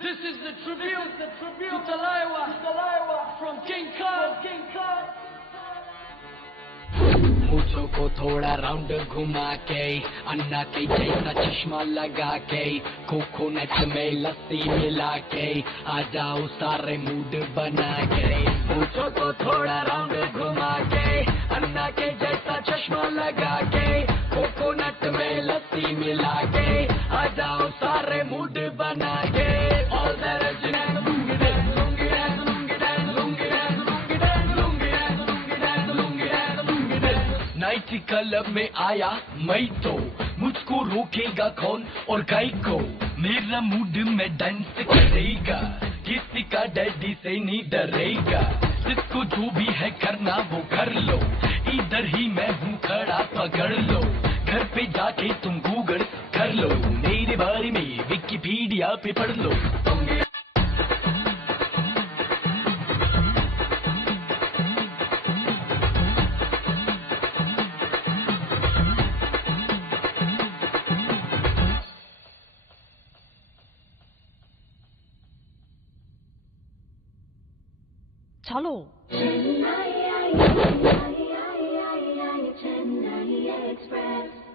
This is the tribute to Talaiwa from King Kong. मूछों को थोड़ा राउंड घुमा के अन्ना के जैसा चश्मा लगा के कोकोनट में लस्सी मिला के आ जाओ सारे मूड बना के मूछों को थोड़ा राउंड घुमा के अन्ना के जैसा चश्मा लगा के कोकोनट में लस्सी मिला के आ जाओ सारे मूड बना के All that original lungi dance, lungi dance, lungi dance, lungi dance, lungi dance, lungi dance, lungi dance, lungi dance, lungi dance. Night club में आया मैं तो मुझको रोकेगा कौन और गाय को मेरा मूड में डांस करेगा किसी का डैडी से नहीं डरेगा जिसको जो भी है करना वो कर लो इधर ही मैं हूँ खड़ा पकड़ लो घर पे जाके तुम गूगल कर लो मेरे बारे में विकिपीडिया पे पढ़ लो चलो Chennai Express.